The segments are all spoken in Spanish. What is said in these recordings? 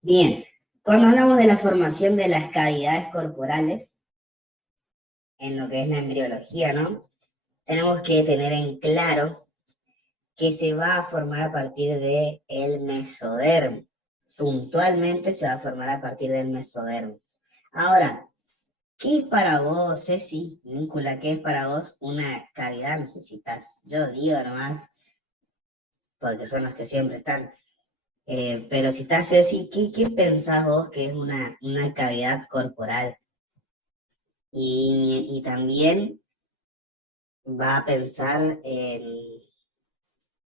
Bien, cuando hablamos de la formación de las cavidades corporales, en lo que es la embriología, ¿no? Tenemos que tener en claro que se va a formar a partir del mesodermo. Puntualmente se va a formar a partir del mesodermo. Ahora, ¿qué es para vos, Ceci, Nícola, qué es para vos una cavidad? Necesitas, yo digo nomás, porque son los que siempre están. Pero si estás, Ceci, ¿qué pensás vos que es una cavidad corporal? Y también va a pensar en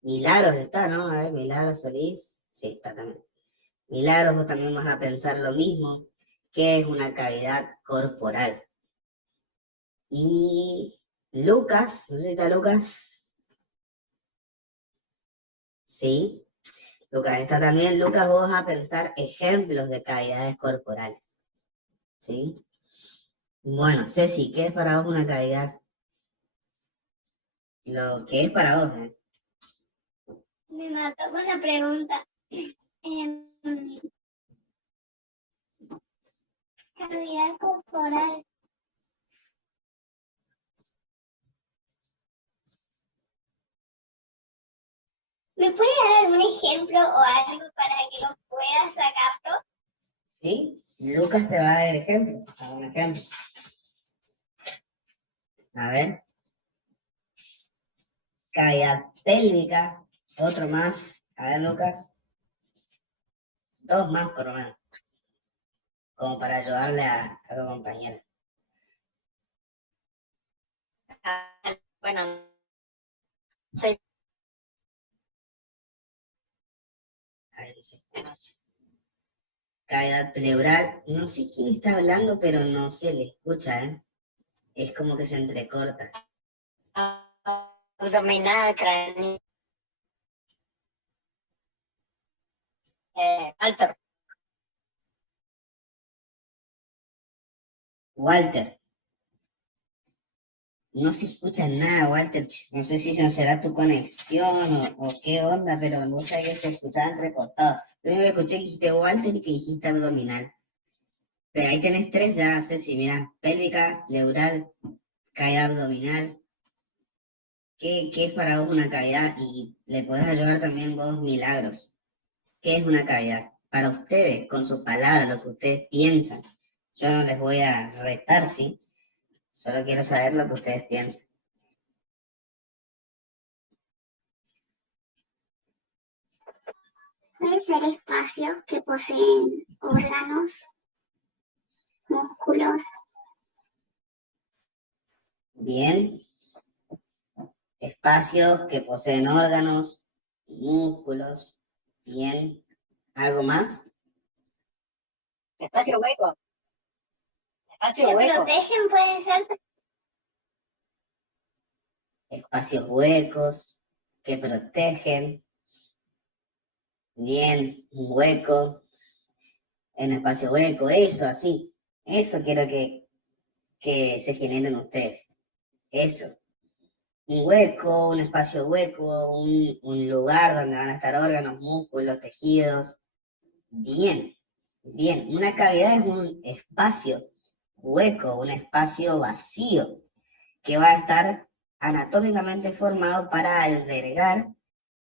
Milagros, está, ¿no? A ver, Milagros Solís, sí, está también. Milagros, vos también vas a pensar lo mismo, que es una cavidad corporal. Y Lucas, no sé si está Lucas. Sí, Lucas está también. Lucas, vos vas a pensar ejemplos de cavidades corporales. ¿Sí? Bueno, Ceci, ¿qué es para vos una cavidad? Lo que es para vos, ¿eh? Me mató con la pregunta. Cavidad corporal. ¿Me puede dar algún ejemplo o algo para que lo pueda sacarlo? ¿Sí? Lucas te va a dar el ejemplo. Un ejemplo. A ver. Cavidad pélvica. Otro más. A ver, Lucas. Dos más por lo menos. Como para ayudarle a tu compañera. Bueno, soy... A ver, dice. Cavidad pleural. No sé quién está hablando, pero no se le escucha, ¿eh? Es como que se entrecorta. abdominal, craneal. Alto. Walter. No se escucha nada, Walter. No sé si no será tu conexión o qué onda, pero no sé que se escuchaba entrecortado. Lo único que escuché que dijiste Walter y que dijiste abdominal. Pero ahí tenés tres ya, Ceci, mira. Pélvica, pleural, cavidad abdominal. ¿Qué es para vos una cavidad? Y le podés ayudar también vos, Milagros. ¿Qué es una cavidad? Para ustedes, con sus palabras, lo que ustedes piensan. Yo no les voy a retar, ¿sí? Solo quiero saber lo que ustedes piensan. Pueden ser espacios que poseen órganos, músculos. Bien. Espacios que poseen órganos, músculos. Bien. ¿Algo más? Espacio hueco. Espacio hueco. Que protegen pueden ser. Espacios huecos que protegen. Bien, un hueco, en espacio hueco, eso así. Eso quiero que se generen ustedes. Eso. Un hueco, un espacio hueco, un lugar donde van a estar órganos, músculos, tejidos. Bien, bien. Una cavidad es un espacio hueco, un espacio vacío que va a estar anatómicamente formado para albergar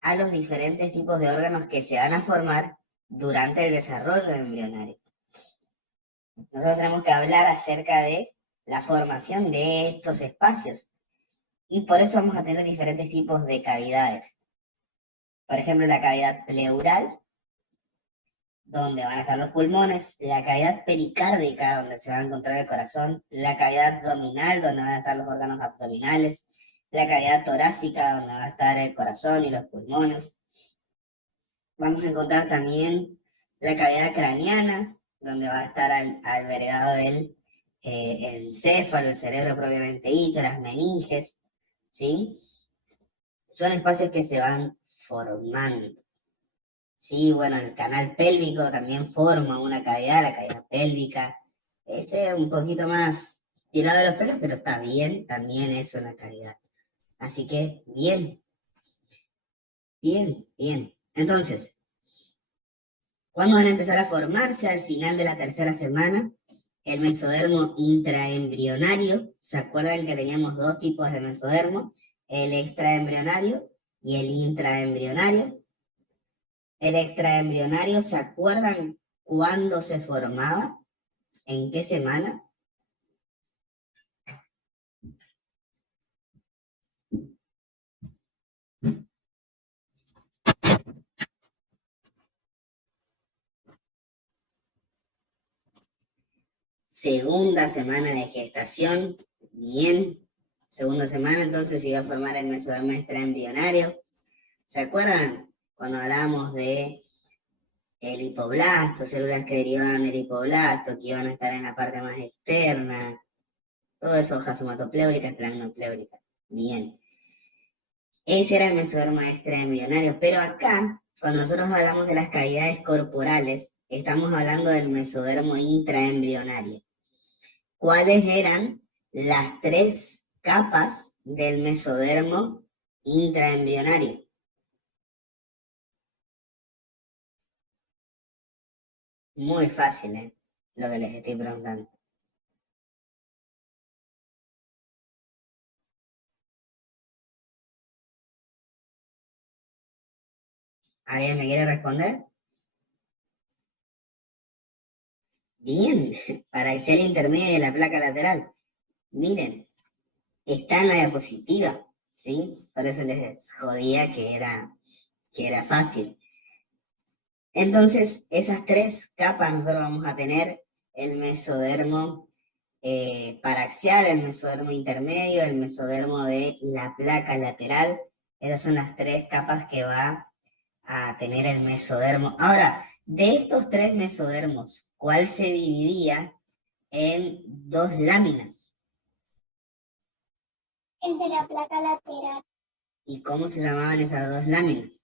a los diferentes tipos de órganos que se van a formar durante el desarrollo embrionario. Nosotros tenemos que hablar acerca de la formación de estos espacios y por eso vamos a tener diferentes tipos de cavidades. Por ejemplo, la cavidad pleural, donde van a estar los pulmones, la cavidad pericárdica, donde se va a encontrar el corazón, la cavidad abdominal, donde van a estar los órganos abdominales, la cavidad torácica, donde va a estar el corazón y los pulmones. Vamos a encontrar también la cavidad craneana, donde va a estar albergado el encéfalo, el cerebro propiamente dicho, las meninges, ¿sí? Son espacios que se van formando. Sí, bueno, el canal pélvico también forma una cavidad, la cavidad pélvica. Ese es un poquito más tirado de los pelos, pero está bien, también es una cavidad. Así que, bien, bien, bien. Entonces, ¿Cuándo van a empezar a formarse? Al final de la tercera semana. El mesodermo intraembrionario. ¿Se acuerdan que teníamos dos tipos de mesodermo? El extraembrionario y el intraembrionario. El extraembrionario, ¿se acuerdan cuándo se formaba? ¿En qué semana? Segunda semana de gestación. Bien. Segunda semana, entonces se iba a formar el mesodermo extraembrionario. ¿Se acuerdan cuando hablábamos de el hipoblasto, células que derivaban del hipoblasto, que iban a estar en la parte más externa? Todo eso, hoja somatopléurica, planopléurica. Bien. Ese era el mesodermo extraembrionario. Pero acá, cuando nosotros hablamos de las cavidades corporales, estamos hablando del mesodermo intraembrionario. ¿Cuáles eran las tres capas del mesodermo intraembrionario? Muy fácil, ¿eh? Lo que les estoy preguntando. ¿Alguien me quiere responder? Bien, paraxial intermedia de la placa lateral. Miren, está en la diapositiva, ¿sí? Por eso les jodía que era fácil. Entonces, esas tres capas nosotros vamos a tener el mesodermo paraxial, el mesodermo intermedio, el mesodermo de la placa lateral. Esas son las tres capas que va a tener el mesodermo. Ahora, de estos tres mesodermos, ¿cuál se dividía en dos láminas? El de la placa lateral. ¿Y cómo se llamaban esas dos láminas?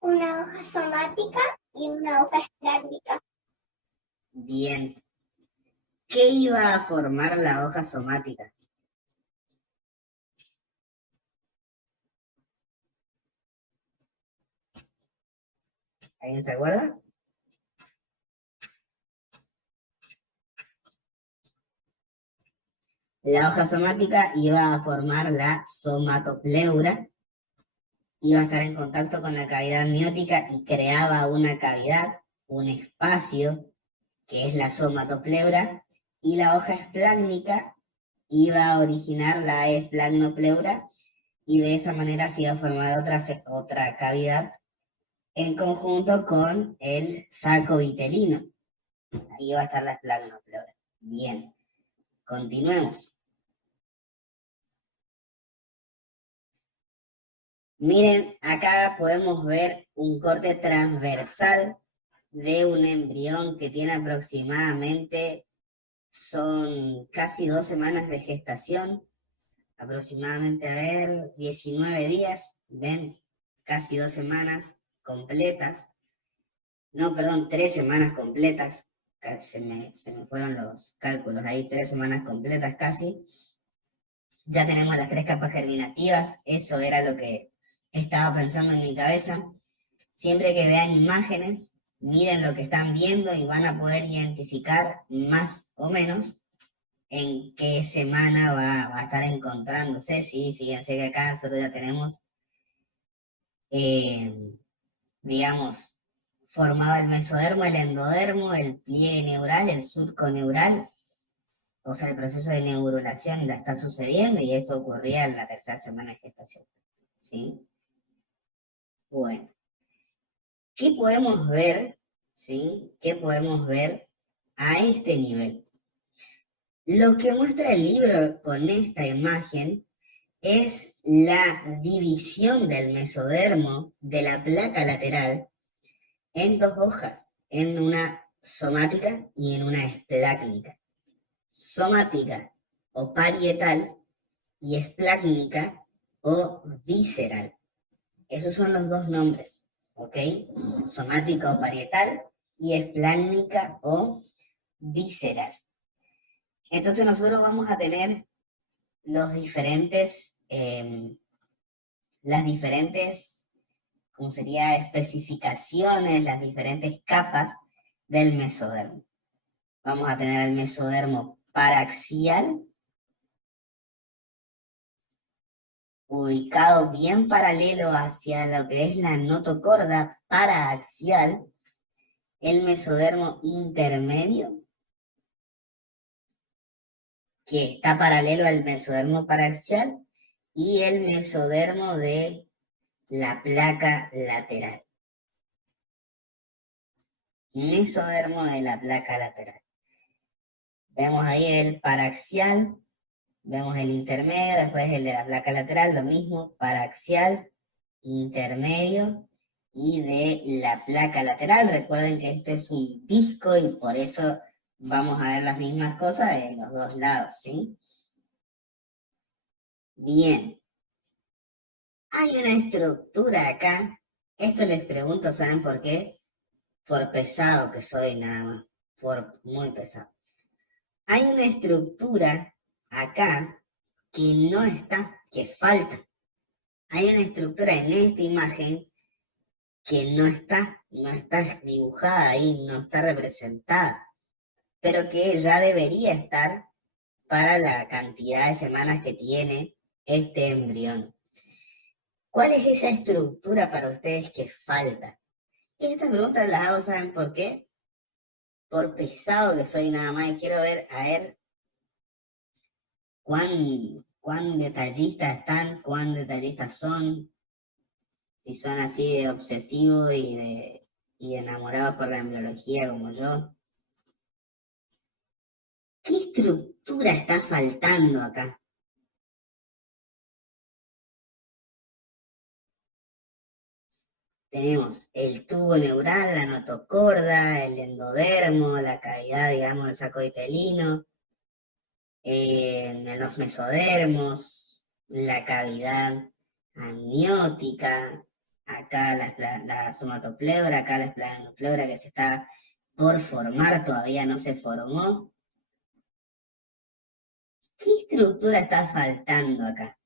Una hoja somática y una hoja esplácnica. Bien. ¿Qué iba a formar la hoja somática? ¿Alguien se acuerda? La hoja somática iba a formar la somatopleura, iba a estar en contacto con la cavidad amniótica y creaba una cavidad, un espacio, que es la somatopleura, y la hoja esplácnica iba a originar la esplagmopleura, y de esa manera se iba a formar otra cavidad en conjunto con el saco vitelino. Ahí va a estar la esplagmopleura. Bien, continuemos. Miren, acá podemos ver un corte transversal de un embrión que tiene aproximadamente, son casi 2 semanas de gestación, aproximadamente, a ver, 19 días, ven, casi 2 semanas completas, no, perdón, 3 semanas completas, se me fueron los cálculos ahí, 3 semanas completas casi. Ya tenemos las 3 capas germinativas, eso era lo que estaba pensando en mi cabeza. Siempre que vean imágenes, miren lo que están viendo y van a poder identificar más o menos en qué semana va a estar encontrándose. Sí, fíjense que acá nosotros ya tenemos, digamos, formado el mesodermo, el endodermo, el pliegue neural, el surco neural. O sea, el proceso de neurulación ya está sucediendo y eso ocurría en la tercera semana de gestación. ¿Sí? Bueno. ¿Qué podemos ver? ¿Sí? ¿Qué podemos ver a este nivel? Lo que muestra el libro con esta imagen es la división del mesodermo de la placa lateral en dos hojas, en una somática y en una esplácnica. Somática o parietal y esplácnica o visceral. Esos son los dos nombres, ¿ok? Somática o parietal y esplácnica o visceral. Entonces nosotros vamos a tener los diferentes, las diferentes como sería especificaciones, las diferentes capas del mesodermo. Vamos a tener el mesodermo paraxial, ubicado bien paralelo hacia lo que es la notocorda paraaxial, el mesodermo intermedio, que está paralelo al mesodermo paraxial, y el mesodermo de la placa lateral. Mesodermo de la placa lateral. Vemos ahí el paraxial, vemos el intermedio, después el de la placa lateral, lo mismo, paraxial, intermedio y de la placa lateral. Recuerden que este es un disco y por eso vamos a ver las mismas cosas en los dos lados, ¿sí? Bien. Hay una estructura acá. Esto les pregunto, ¿saben por qué? Por pesado que soy nada más. Por muy pesado. Hay una estructura acá que no está, que falta. Hay una estructura en esta imagen que no está dibujada ahí, no está representada, pero que ya debería estar para la cantidad de semanas que tiene este embrión. ¿Cuál es esa estructura para ustedes que falta? Esta pregunta la hago, ¿saben por qué? Por pesado que soy nada más y quiero ver, a ver, cuán detallistas están, cuán detallistas son, si son así de obsesivos y enamorados por la embriología como yo. ¿Qué estructura está faltando acá? Tenemos el tubo neural, la notocorda, el endodermo, la cavidad, digamos, del saco vitelino, los mesodermos, la cavidad amniótica, acá la somatopleura, acá la esplanopleura que se está por formar, todavía no se formó. ¿Qué estructura está faltando acá?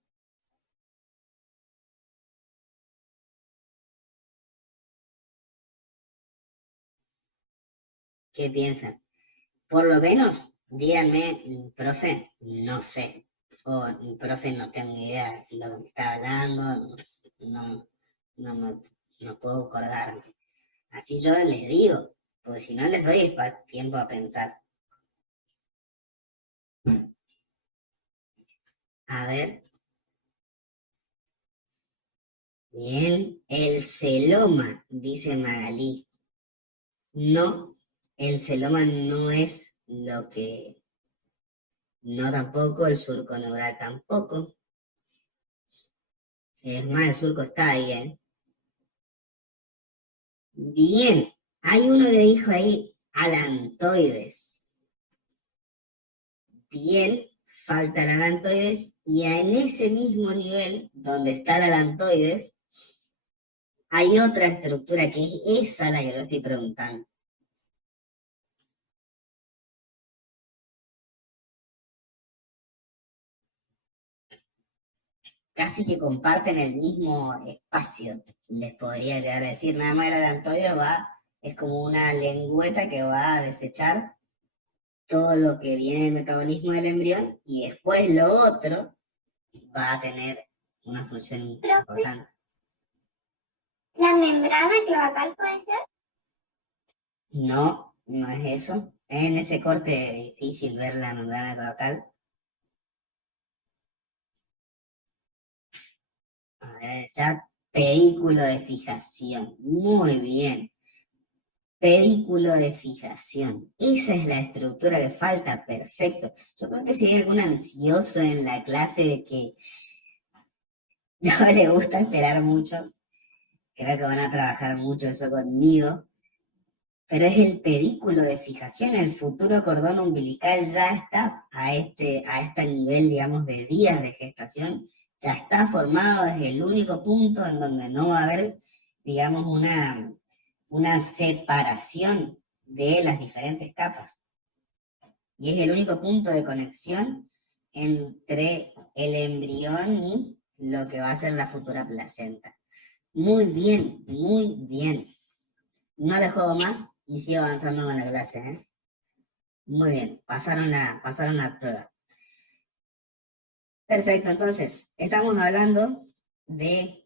¿Qué piensan? Por lo menos, díganme, profe, no sé. O, profe, no tengo ni idea de lo que me está hablando, no puedo acordarme. Así yo les digo, porque si no les doy tiempo a pensar. A ver. Bien, el celoma, dice Magalí. No, el celoma no es lo que... No tampoco, el surco neural tampoco. Es más, el surco está ahí, ¿eh? Bien, hay uno que dijo ahí alantoides. Bien, falta el alantoides y en ese mismo nivel donde está el alantoides hay otra estructura que es esa la que yo estoy preguntando. Casi que comparten el mismo espacio, les podría llegar a decir, nada más el alantoide es como una lengüeta que va a desechar todo lo que viene del metabolismo del embrión y después lo otro va a tener una función importante. ¿La membrana cloacal puede ser? No, no es eso. En ese corte es difícil ver la membrana cloacal. A ver en el chat, pedículo de fijación. Muy bien. Pedículo de fijación. Esa es la estructura que falta. Perfecto. Yo creo que si hay algún ansioso en la clase de que no le gusta esperar mucho, creo que van a trabajar mucho eso conmigo. Pero es el pedículo de fijación, el futuro cordón umbilical ya está a este nivel, digamos, de días de gestación, ya está formado, es el único punto en donde no va a haber, digamos, una separación de las diferentes capas. Y es el único punto de conexión entre el embrión y lo que va a ser la futura placenta. Muy bien, muy bien. No le juego más y sigo avanzando con la clase, ¿eh? Muy bien, pasaron la prueba. Perfecto, entonces, estamos hablando de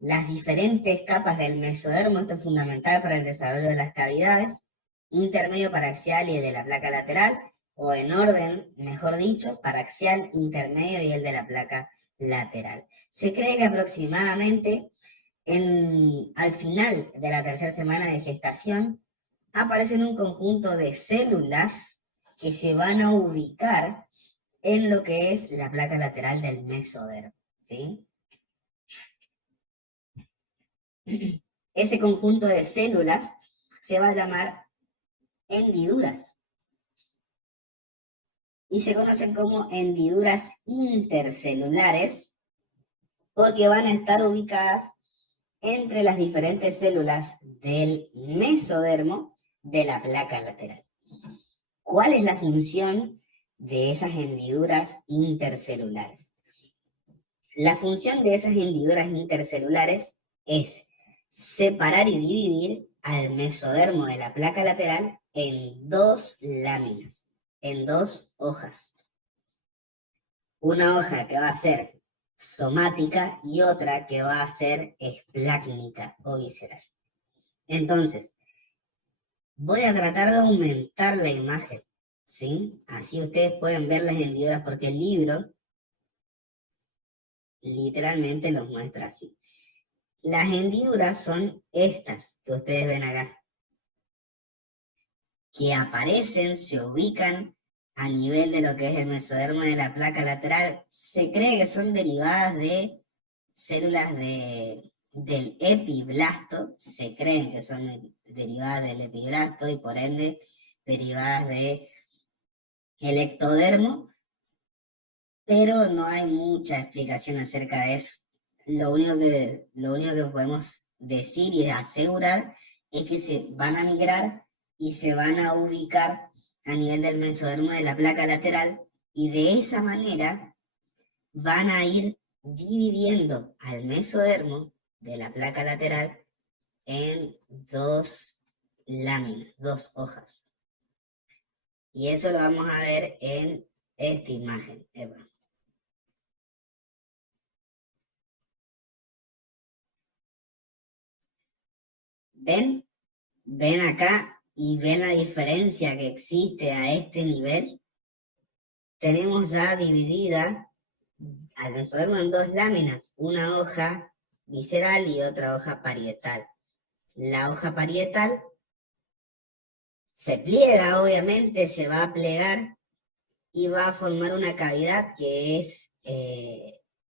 las diferentes capas del mesodermo. Esto es fundamental para el desarrollo de las cavidades, intermedio, paraxial y el de la placa lateral, o en orden, mejor dicho, paraxial, intermedio y el de la placa lateral. Se cree que aproximadamente al final de la tercera semana de gestación aparecen un conjunto de células que se van a ubicar en lo que es la placa lateral del mesodermo, ¿sí? Ese conjunto de células se va a llamar hendiduras y se conocen como hendiduras intercelulares porque van a estar ubicadas entre las diferentes células del mesodermo de la placa lateral. ¿Cuál es la función de esas hendiduras intercelulares? La función de esas hendiduras intercelulares es separar y dividir al mesodermo de la placa lateral en dos láminas, en dos hojas. Una hoja que va a ser somática y otra que va a ser esplácnica o visceral. Entonces, voy a tratar de aumentar la imagen, ¿sí? Así ustedes pueden ver las hendiduras porque el libro literalmente los muestra así. Las hendiduras son estas que ustedes ven acá, que aparecen, se ubican a nivel de lo que es el mesodermo de la placa lateral. Se cree que son derivadas de células del epiblasto, se creen que son derivadas del epiblasto y por ende derivadas del ectodermo, pero no hay mucha explicación acerca de eso. Lo único que podemos decir y asegurar es que se van a migrar y se van a ubicar a nivel del mesodermo de la placa lateral y de esa manera van a ir dividiendo al mesodermo de la placa lateral en dos láminas, dos hojas. Y eso lo vamos a ver en esta imagen. ¿Ven? ¿Ven acá y ven la diferencia que existe a este nivel? Tenemos ya dividida al mesodermo en dos láminas, una hoja visceral y otra hoja parietal. La hoja parietal se pliega, obviamente, se va a plegar y va a formar una cavidad que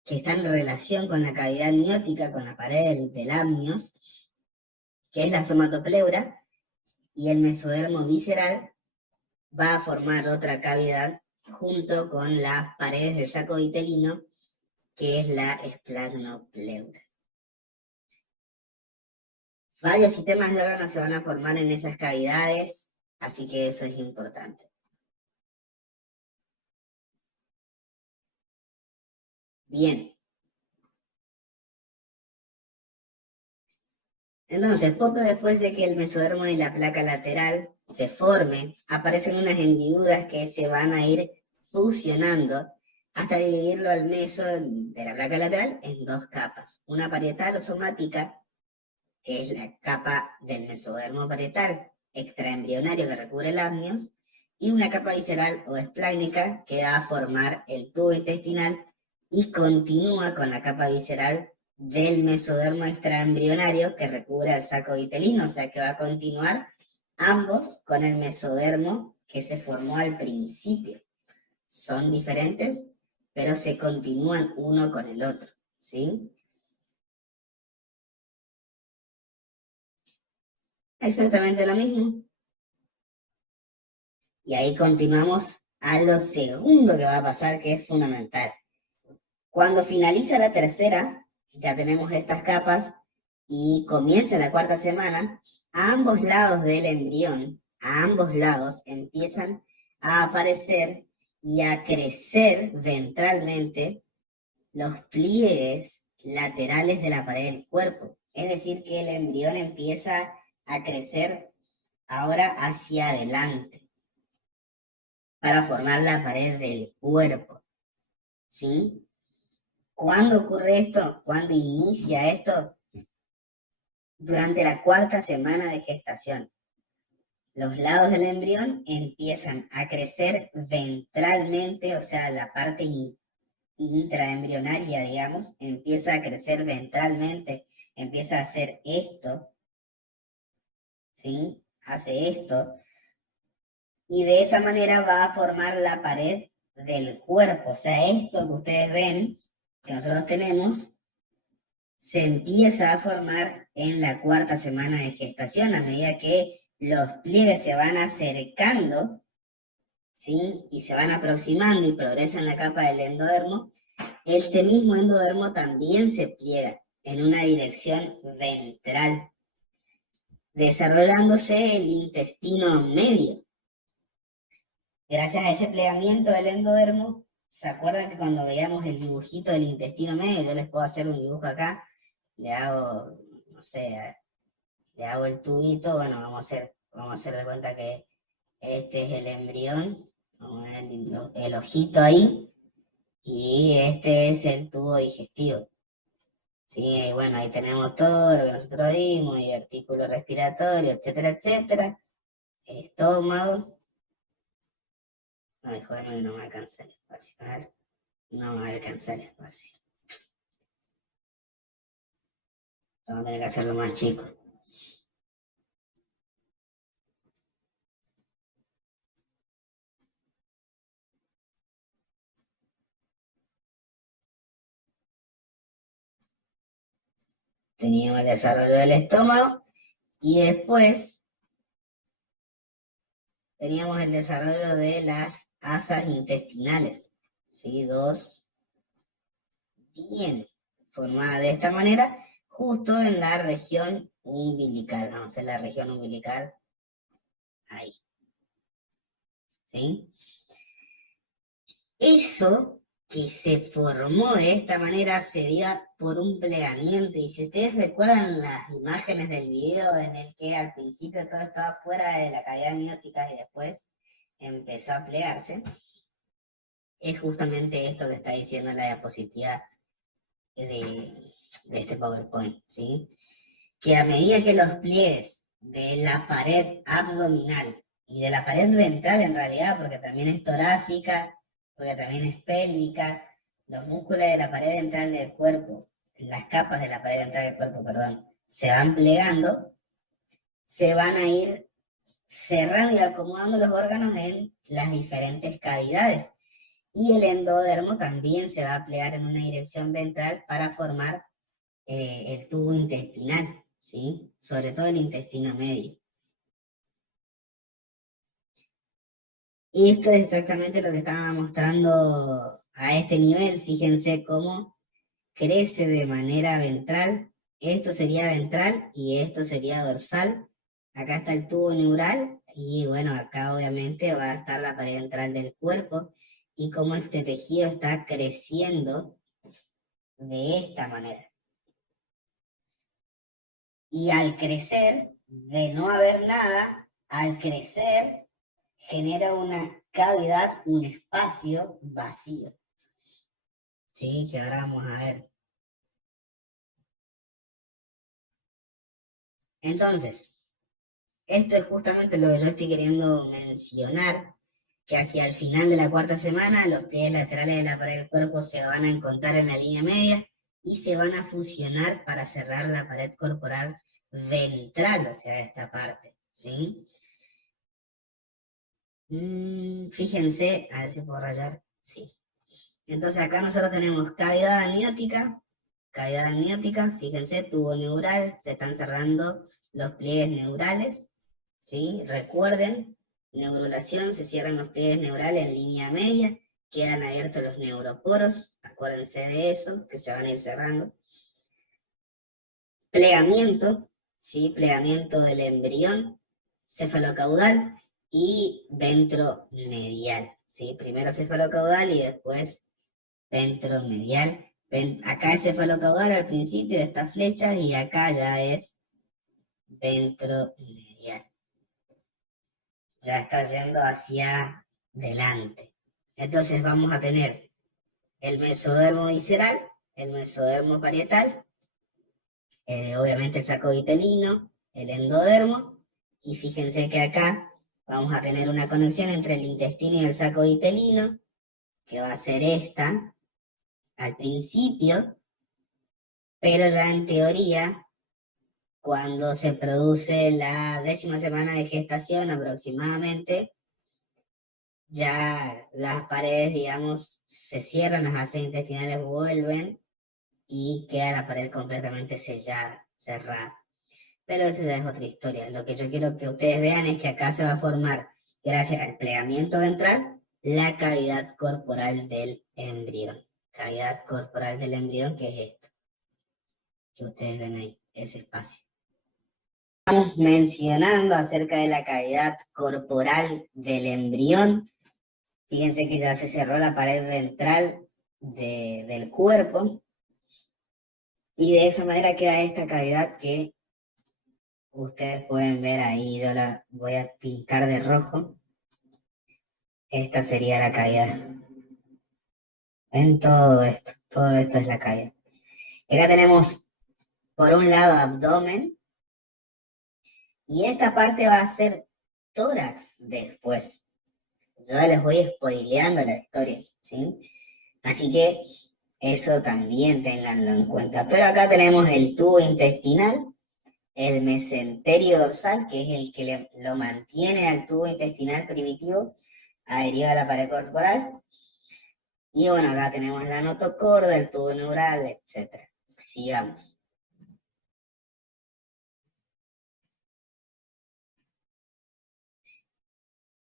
está en relación con la cavidad amniótica, con la pared del amnios, que es la somatopleura, y el mesodermo visceral va a formar otra cavidad junto con las paredes del saco vitelino, que es la esplagmopleura. Varios sistemas de órganos se van a formar en esas cavidades, así que eso es importante. Bien. Entonces, poco después de que el mesodermo de la placa lateral se forme, aparecen unas hendiduras que se van a ir fusionando hasta dividirlo al meso de la placa lateral en dos capas. Una parietal o somática, que es la capa del mesodermo parietal extraembrionario que recubre el amnios, y una capa visceral o esplácnica que va a formar el tubo intestinal y continúa con la capa visceral del mesodermo extraembrionario que recubre al saco vitelino, o sea que va a continuar ambos con el mesodermo que se formó al principio. Son diferentes, pero se continúan uno con el otro, ¿sí? Exactamente lo mismo. Y ahí continuamos a lo segundo que va a pasar, que es fundamental. Cuando finaliza la tercera, ya tenemos estas capas y comienza la cuarta semana, a ambos lados del embrión, a ambos lados empiezan a aparecer y a crecer ventralmente los pliegues laterales de la pared del cuerpo. Es decir, que el embrión empieza a crecer ahora hacia adelante para formar la pared del cuerpo. ¿Sí? ¿Cuándo ocurre esto? ¿Cuándo inicia esto? Durante la 4ª semana de gestación. Los lados del embrión empiezan a crecer ventralmente, o sea, la parte intraembrionaria, digamos, empieza a crecer ventralmente, empieza a hacer esto, ¿sí? Hace esto, y de esa manera va a formar la pared del cuerpo, o sea, esto que ustedes ven, que nosotros tenemos, se empieza a formar en la 4ª semana de gestación, a medida que los pliegues se van acercando, ¿sí? Y se van aproximando y progresan la capa del endodermo. Este mismo endodermo también se pliega en una dirección ventral, desarrollándose el intestino medio. Gracias a ese plegamiento del endodermo, ¿se acuerdan que cuando veíamos el dibujito del intestino medio, yo les puedo hacer un dibujo acá, le hago, no sé, le hago el tubito, bueno, vamos a hacer de cuenta que este es el embrión, el ojito ahí, y este es el tubo digestivo. Sí, bueno, ahí tenemos todo lo que nosotros vimos, y artículo respiratorio, etcétera, etcétera. Estómago. Ay, joder, no me alcanza el espacio. A ver, no me va a alcanzar el espacio. Vamos a tener que hacerlo más chico. Teníamos el desarrollo del estómago y después teníamos el desarrollo de las asas intestinales. ¿Sí? 2 bien formadas de esta manera, justo en la región umbilical. Vamos a hacer la región umbilical ahí. ¿Sí? Eso que se formó de esta manera se dio por un plegamiento, y si ustedes recuerdan las imágenes del video en el que al principio todo estaba fuera de la cavidad amniótica y después empezó a plegarse, es justamente esto que está diciendo la diapositiva de este PowerPoint, ¿sí? Que a medida que los pliegues de la pared abdominal y de la pared ventral en realidad, porque también es torácica, porque también es pélvica, los músculos de la pared ventral del cuerpo, las capas de la pared ventral del cuerpo, perdón, se van plegando, se van a ir cerrando y acomodando los órganos en las diferentes cavidades. Y el endodermo también se va a plegar en una dirección ventral para formar el tubo intestinal, ¿sí? Sobre todo el intestino medio. Y esto es exactamente lo que estaba mostrando a este nivel. Fíjense cómo crece de manera ventral. Esto sería ventral y esto sería dorsal. Acá está el tubo neural y bueno, acá obviamente va a estar la pared ventral del cuerpo y cómo este tejido está creciendo de esta manera. Y al crecer, de no haber nada, al crecer genera una cavidad, un espacio vacío. Sí, que ahora vamos a ver. Entonces, esto es justamente lo que yo estoy queriendo mencionar, que hacia el final de la 4ª semana los pliegues laterales de la pared del cuerpo se van a encontrar en la línea media y se van a fusionar para cerrar la pared corporal ventral, o sea, esta parte, ¿sí? Fíjense, a ver si puedo rayar, sí. Entonces acá nosotros tenemos cavidad amniótica, fíjense, tubo neural, se están cerrando los pliegues neurales, ¿sí? Recuerden, neurulación, se cierran los pliegues neurales en línea media, quedan abiertos los neuroporos, acuérdense de eso, que se van a ir cerrando. Plegamiento, ¿sí? Plegamiento del embrión cefalocaudal y ventromedial, ¿sí? Primero cefalocaudal y después ventromedial, Acá es cefalocaudal al principio de estas flechas y acá ya es ventromedial. Ya está yendo hacia delante. Entonces vamos a tener el mesodermo visceral, el mesodermo parietal, obviamente el saco vitelino, el endodermo, y fíjense que acá vamos a tener una conexión entre el intestino y el saco vitelino, que va a ser esta al principio, pero ya en teoría, cuando se produce la 10ª semana de gestación aproximadamente, ya las paredes, digamos, se cierran, las asas intestinales vuelven y queda la pared completamente sellada, cerrada. Pero eso ya es otra historia. Lo que yo quiero que ustedes vean es que acá se va a formar, gracias al plegamiento ventral, la cavidad corporal del embrión. Cavidad corporal del embrión, que es esto. Que ustedes ven ahí, ese espacio. Estamos mencionando acerca de la cavidad corporal del embrión. Fíjense que ya se cerró la pared ventral del cuerpo. Y de esa manera queda esta cavidad que ustedes pueden ver ahí. Yo la voy a pintar de rojo. Esta sería la cavidad. Ven todo esto es la cavidad. Acá tenemos por un lado abdomen y esta parte va a ser tórax después. Yo les voy spoileando la historia, ¿sí? Así que eso también tenganlo en cuenta. Pero acá tenemos el tubo intestinal, el mesenterio dorsal, que es el que lo mantiene al tubo intestinal primitivo adherido a la pared corporal. Y bueno, acá tenemos la notocorda, el tubo neural, etc. Sigamos.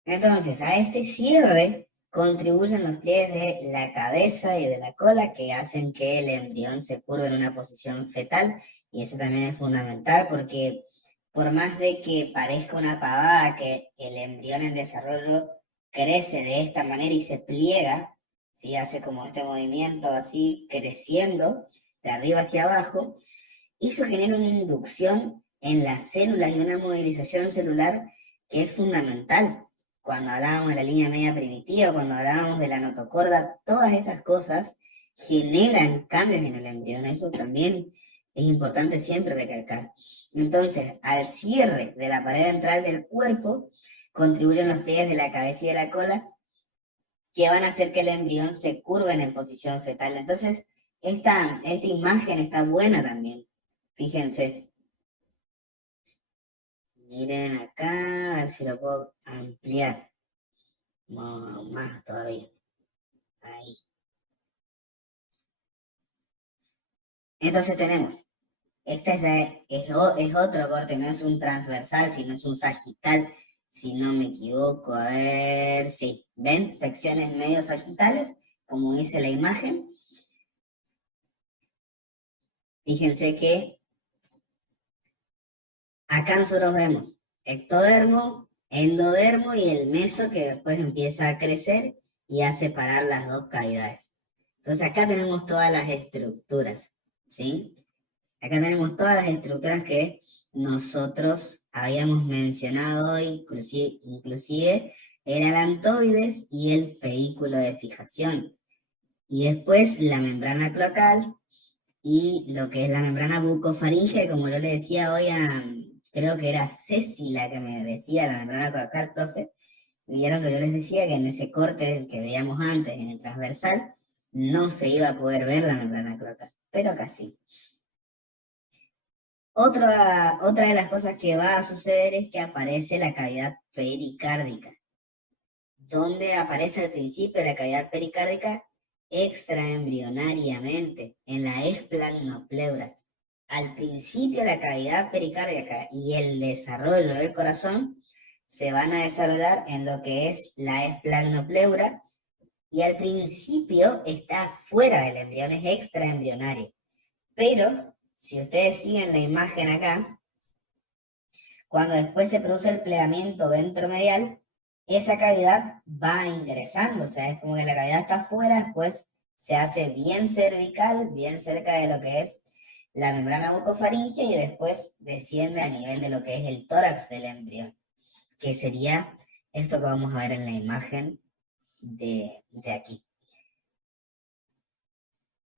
Entonces, a este cierre contribuyen los pliegues de la cabeza y de la cola que hacen que el embrión se curve en una posición fetal, y eso también es fundamental porque por más de que parezca una pavada que el embrión en desarrollo crece de esta manera y se pliega, ¿sí? Hace como este movimiento así creciendo de arriba hacia abajo, eso genera una inducción en las células y una movilización celular que es fundamental. Cuando hablábamos de la línea media primitiva, cuando hablábamos de la notocorda, todas esas cosas generan cambios en el embrión. Eso también es importante siempre recalcar. Entonces, al cierre de la pared ventral del cuerpo, contribuyen los pliegues de la cabeza y de la cola, que van a hacer que el embrión se curve en posición fetal. Entonces, esta imagen está buena también. Fíjense. Miren acá, a ver si lo puedo ampliar. No, más todavía. Ahí. Entonces tenemos, esta ya es otro corte, no es un transversal, sino es un sagital, si no me equivoco. A ver, sí, ¿ven? Secciones medio sagitales, como dice la imagen. Fíjense que acá nosotros vemos ectodermo, endodermo y el meso que después empieza a crecer y a separar las dos cavidades. Entonces acá tenemos todas las estructuras, ¿sí? Acá tenemos todas las estructuras que nosotros habíamos mencionado hoy, inclusive el alantoides y el pedículo de fijación. Y después la membrana cloacal y lo que es la membrana bucofaríngea, como yo le decía hoy creo que era Ceci la que me decía la membrana cloacal, profe. Vieron que yo les decía que en ese corte que veíamos antes, en el transversal, no se iba a poder ver la membrana cloacal, pero acá sí. Otra de las cosas que va a suceder es que aparece la cavidad pericárdica. ¿Dónde aparece al principio la cavidad pericárdica? Extraembrionariamente, en la esplagnopleura. Al principio la cavidad pericárdica y el desarrollo del corazón se van a desarrollar en lo que es la esplagnopleura, y al principio está fuera del embrión, es extraembrionario. Pero si ustedes siguen la imagen acá, cuando después se produce el plegamiento ventromedial, esa cavidad va ingresando, o sea, es como que la cavidad está afuera, después se hace bien cervical, bien cerca de lo que es la membrana bucofaringea y después desciende a nivel de lo que es el tórax del embrión, que sería esto que vamos a ver en la imagen de aquí.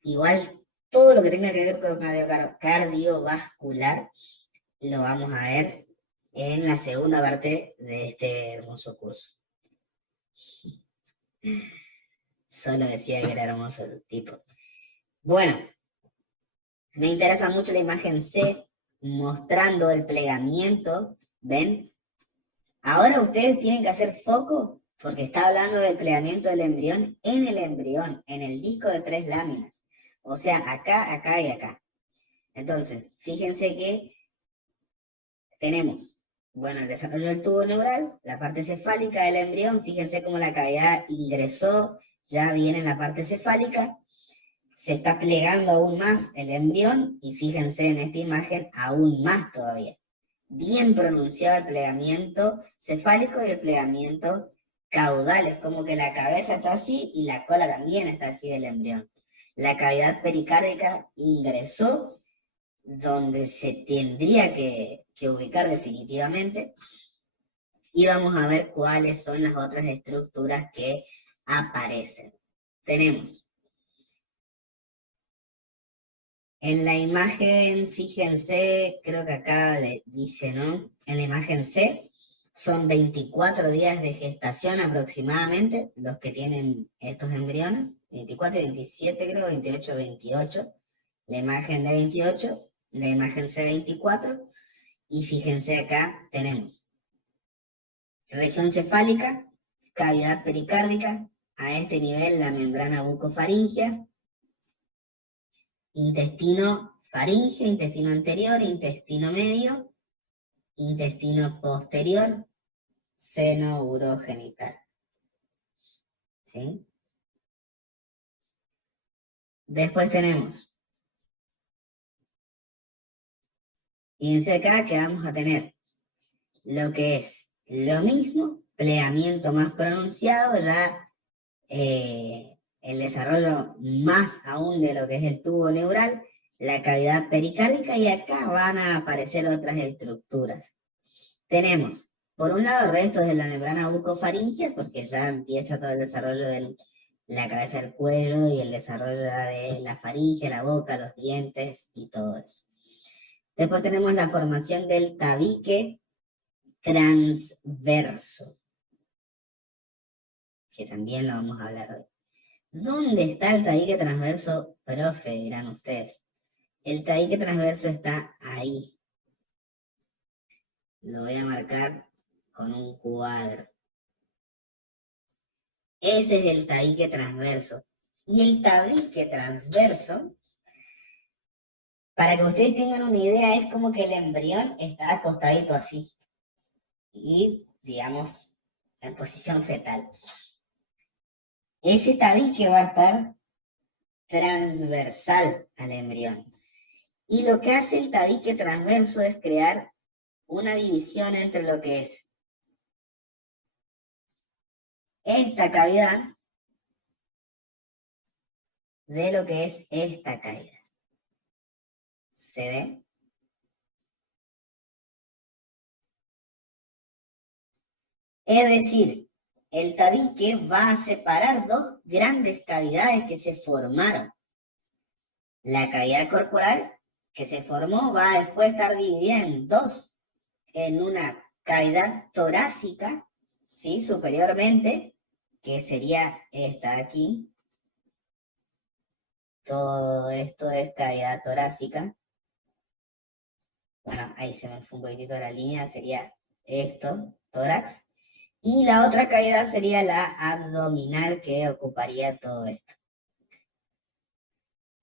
Igual, todo lo que tenga que ver con cardiovascular lo vamos a ver en la segunda parte de este hermoso curso. Solo decía que era hermoso el tipo. Bueno, me interesa mucho la imagen C, mostrando el plegamiento, ¿ven? Ahora ustedes tienen que hacer foco, porque está hablando del plegamiento del embrión, en el disco de 3 láminas. O sea, acá, acá y acá. Entonces, fíjense que tenemos, bueno, el desarrollo del tubo neural, la parte cefálica del embrión, fíjense cómo la cavidad ingresó, ya viene en la parte cefálica, se está plegando aún más el embrión y fíjense en esta imagen aún más todavía. Bien pronunciado el plegamiento cefálico y el plegamiento caudal, es como que la cabeza está así y la cola también está así del embrión. La cavidad pericárdica ingresó donde se tendría que ubicar definitivamente y vamos a ver cuáles son las otras estructuras que aparecen. Tenemos en la imagen, fíjense, creo que acá dice, ¿no? En la imagen C son 24 días de gestación aproximadamente los que tienen estos embriones, 24 y 27 creo, 28, 28, la imagen de 28, la imagen C24, y fíjense acá tenemos región cefálica, cavidad pericárdica, a este nivel la membrana bucofaringea, intestino faríngeo, intestino anterior, intestino medio, intestino posterior, seno urogenital. ¿Sí? Después tenemos, fíjense acá que vamos a tener lo que es lo mismo, plegamiento más pronunciado, ya el desarrollo más aún de lo que es el tubo neural, la cavidad pericárdica, y acá van a aparecer otras estructuras. Tenemos, por un lado, restos de la membrana bucofaringea, porque ya empieza todo el desarrollo de la cabeza del cuello y el desarrollo de la faringe, la boca, los dientes y todo eso. Después tenemos la formación del tabique transverso, que también lo vamos a hablar hoy. ¿Dónde está el tabique transverso, profe? Dirán ustedes. El tabique transverso está ahí. Lo voy a marcar con un cuadro. Ese es el tabique transverso. Y el tabique transverso, para que ustedes tengan una idea, es como que el embrión está acostadito así. Y, digamos, en posición fetal. Ese tabique va a estar transversal al embrión. Y lo que hace el tabique transverso es crear una división entre lo que es esta cavidad de lo que es esta cavidad. ¿Se ve? Es decir, el tabique va a separar dos grandes cavidades que se formaron. La cavidad corporal que se formó va a después estar dividida en dos, en una cavidad torácica, ¿sí? Superiormente, que sería esta de aquí. Todo esto es cavidad torácica. Bueno, ahí se me fue un poquitito la línea, sería esto, tórax. Y la otra cavidad sería la abdominal, que ocuparía todo esto.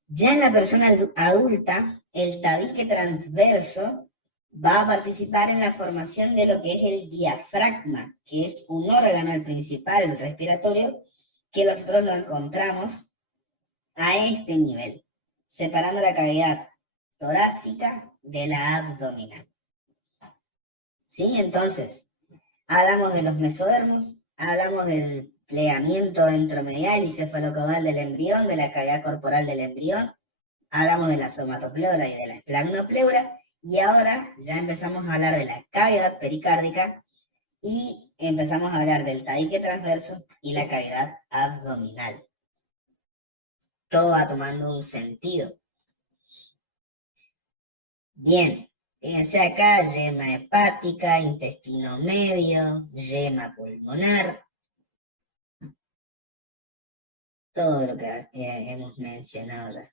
Ya en la persona adulta, el tabique transverso va a participar en la formación de lo que es el diafragma, que es un órgano, el principal respiratorio, que nosotros lo encontramos a este nivel, separando la cavidad torácica de la abdominal. ¿Sí? Entonces, hablamos de los mesodermos, hablamos del plegamiento entromedial y cefalocaudal del embrión, de la cavidad corporal del embrión, hablamos de la somatopleura y de la esplagmopleura, y ahora ya empezamos a hablar de la cavidad pericárdica y empezamos a hablar del tabique transverso y la cavidad abdominal. Todo va tomando un sentido. Bien, fíjense acá, yema hepática, intestino medio, yema pulmonar, todo lo que hemos mencionado ya.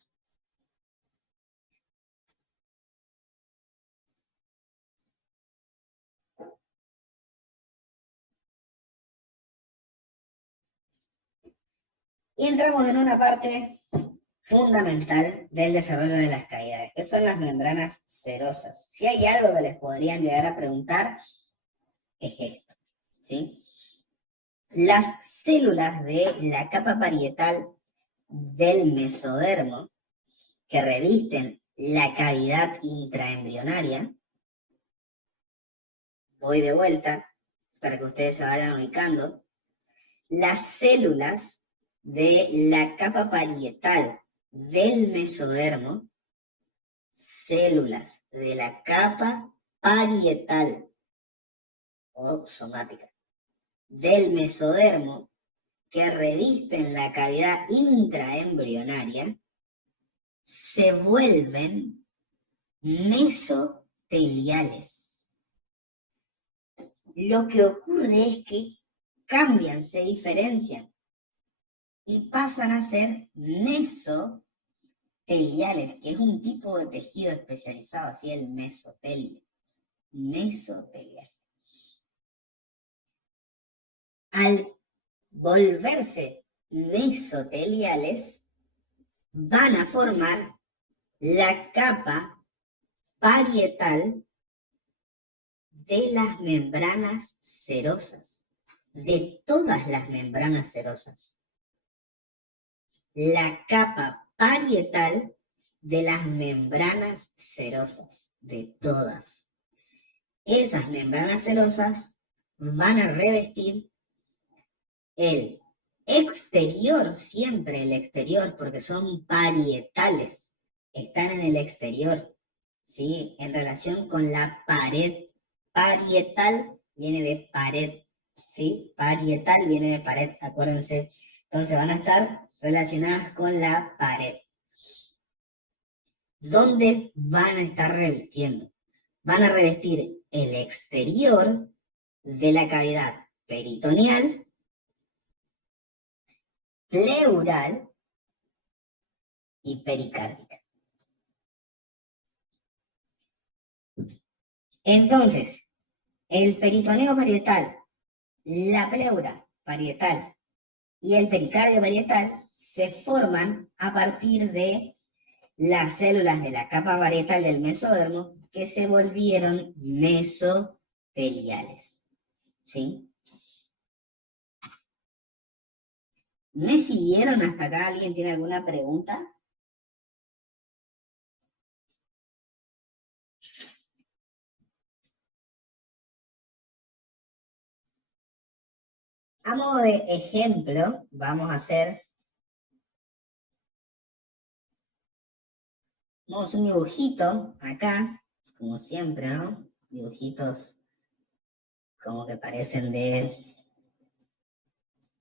Y entramos en una parte fundamental del desarrollo de las cavidades, que son las membranas serosas. Si hay algo que les podrían llegar a preguntar, es esto, ¿sí? Las células de la capa parietal del mesodermo, que revisten la cavidad intraembrionaria, voy de vuelta para que ustedes se vayan ubicando, las células de la capa parietal del mesodermo, células de la capa parietal o somática del mesodermo que revisten la cavidad intraembrionaria, se vuelven mesoteliales. Lo que ocurre es que cambian, se diferencian y pasan a ser mesoteliales, que es un tipo de tejido especializado, así el mesotelio. Mesotelial. Al volverse mesoteliales, van a formar la capa parietal de las membranas serosas, de todas las membranas serosas. La capa parietal de las membranas serosas, de todas. Esas membranas serosas van a revestir el exterior, siempre el exterior, porque son parietales, están en el exterior, ¿sí? En relación con la pared. Parietal viene de pared, ¿sí? Parietal viene de pared, acuérdense. Entonces van a estar relacionadas con la pared. ¿Dónde van a estar revistiendo? Van a revestir el exterior de la cavidad peritoneal, pleural y pericárdica. Entonces, el peritoneo parietal, la pleura parietal y el pericardio parietal se forman a partir de las células de la capa parietal del mesodermo que se volvieron mesoteliales. ¿Sí? ¿Me siguieron hasta acá? ¿Alguien tiene alguna pregunta? A modo de ejemplo, vamos a hacer un dibujito acá, como siempre, ¿no? Dibujitos como que parecen de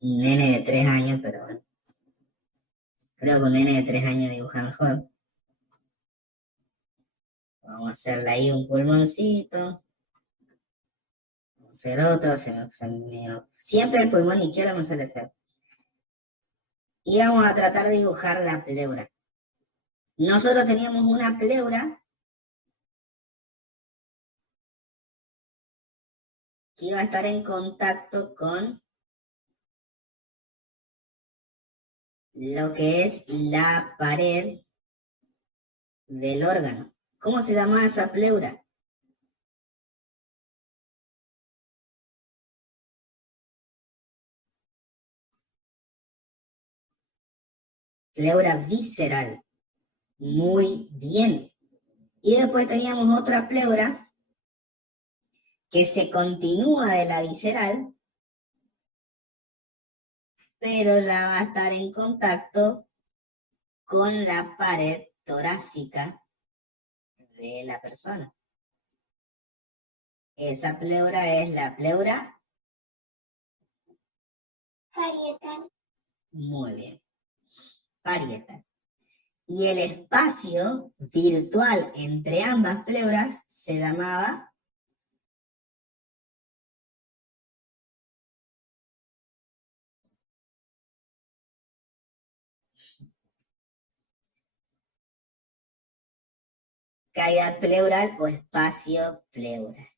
un nene de 3 años, pero bueno. Creo que un nene de 3 años dibuja mejor. Vamos a hacerle ahí un pulmoncito. Vamos a hacer otro. Siempre el pulmón izquierdo me sale feo. Y vamos a tratar de dibujar la pleura. Nosotros teníamos una pleura que iba a estar en contacto con lo que es la pared del órgano. ¿Cómo se llama esa pleura? Pleura visceral. Muy bien. Y después teníamos otra pleura que se continúa de la visceral pero ya va a estar en contacto con la pared torácica de la persona. Esa pleura es la pleura parietal. muy bien, parietal. Y el espacio virtual entre ambas pleuras se llamaba cavidad pleural o espacio pleural.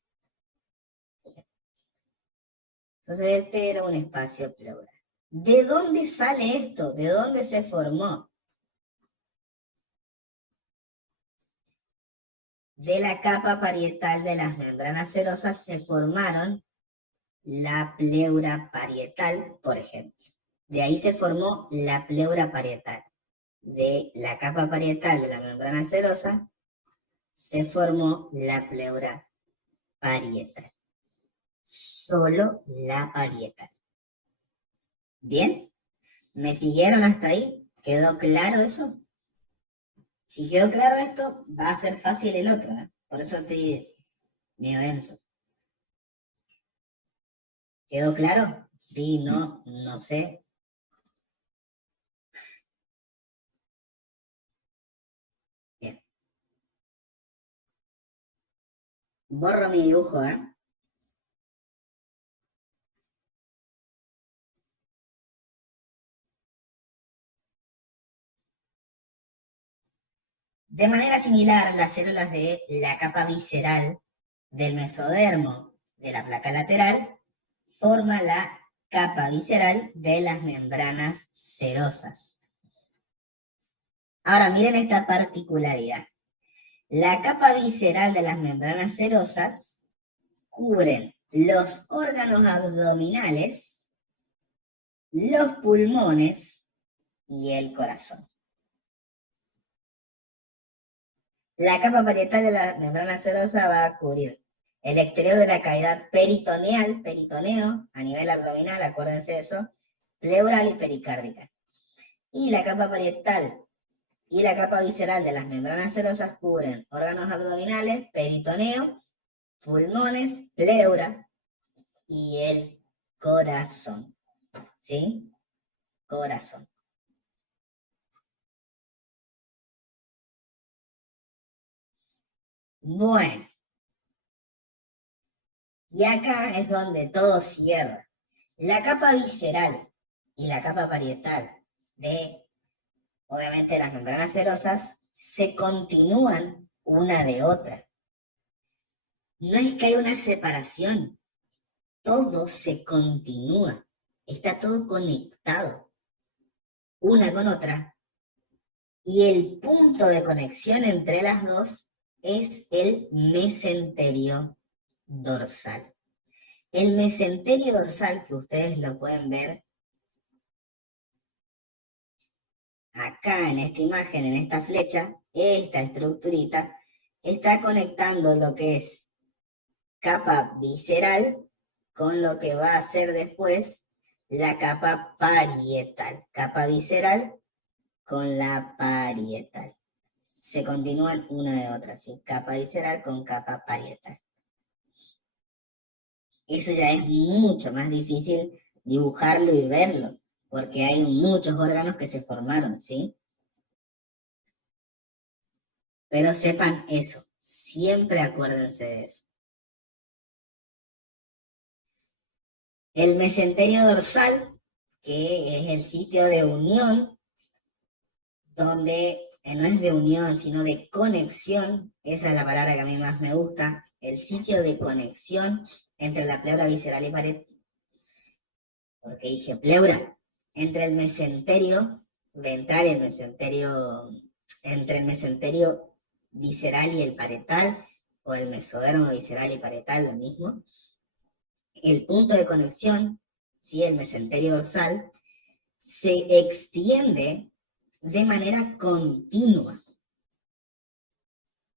Entonces este era un espacio pleural. ¿De dónde sale esto? ¿De dónde se formó? De la capa parietal de las membranas serosas se formaron la pleura parietal, por ejemplo. De ahí se formó la pleura parietal. De la capa parietal de la membrana serosa se formó la pleura parietal. Solo la parietal. ¿Bien? ¿Me siguieron hasta ahí? ¿Quedó claro eso? Si quedó claro esto, va a ser fácil el otro, ¿eh? Por eso estoy medio denso. ¿Quedó claro? Sí, no, no sé. Bien. Borro mi dibujo, ¿eh? De manera similar, las células de la capa visceral del mesodermo de la placa lateral forman la capa visceral de las membranas serosas. Ahora miren esta particularidad. La capa visceral de las membranas serosas cubren los órganos abdominales, los pulmones y el corazón. La capa parietal de la membrana serosa va a cubrir el exterior de la cavidad peritoneal, peritoneo, a nivel abdominal, acuérdense de eso, pleural y pericárdica. Y la capa parietal y la capa visceral de las membranas serosas cubren órganos abdominales, peritoneo, pulmones, pleura y el corazón. ¿Sí? Corazón. Bueno. Y acá es donde todo cierra. La capa visceral y la capa parietal de, obviamente, las membranas serosas se continúan una de otra. No es que haya una separación, todo se continúa, está todo conectado, una con otra. Y el punto de conexión entre las dos es el mesenterio dorsal. El mesenterio dorsal, que ustedes lo pueden ver acá en esta imagen, en esta flecha, esta estructurita, está conectando lo que es capa visceral con lo que va a ser después la capa parietal. Capa visceral con la parietal. Se continúan una de otra, ¿sí? Capa visceral con capa parietal. Eso ya es mucho más difícil dibujarlo y verlo, porque hay muchos órganos que se formaron, ¿sí? Pero sepan eso, siempre acuérdense de eso. El mesenterio dorsal, que es el sitio de unión, donde no es de unión, sino de conexión, esa es la palabra que a mí más me gusta, el sitio de conexión entre la pleura visceral y pared, porque dije pleura, entre el mesenterio ventral y el mesenterio, entre el mesenterio visceral y el parietal, o el mesodermo visceral y parietal, lo mismo. El punto de conexión, ¿sí? El mesenterio dorsal, se extiende de manera continua.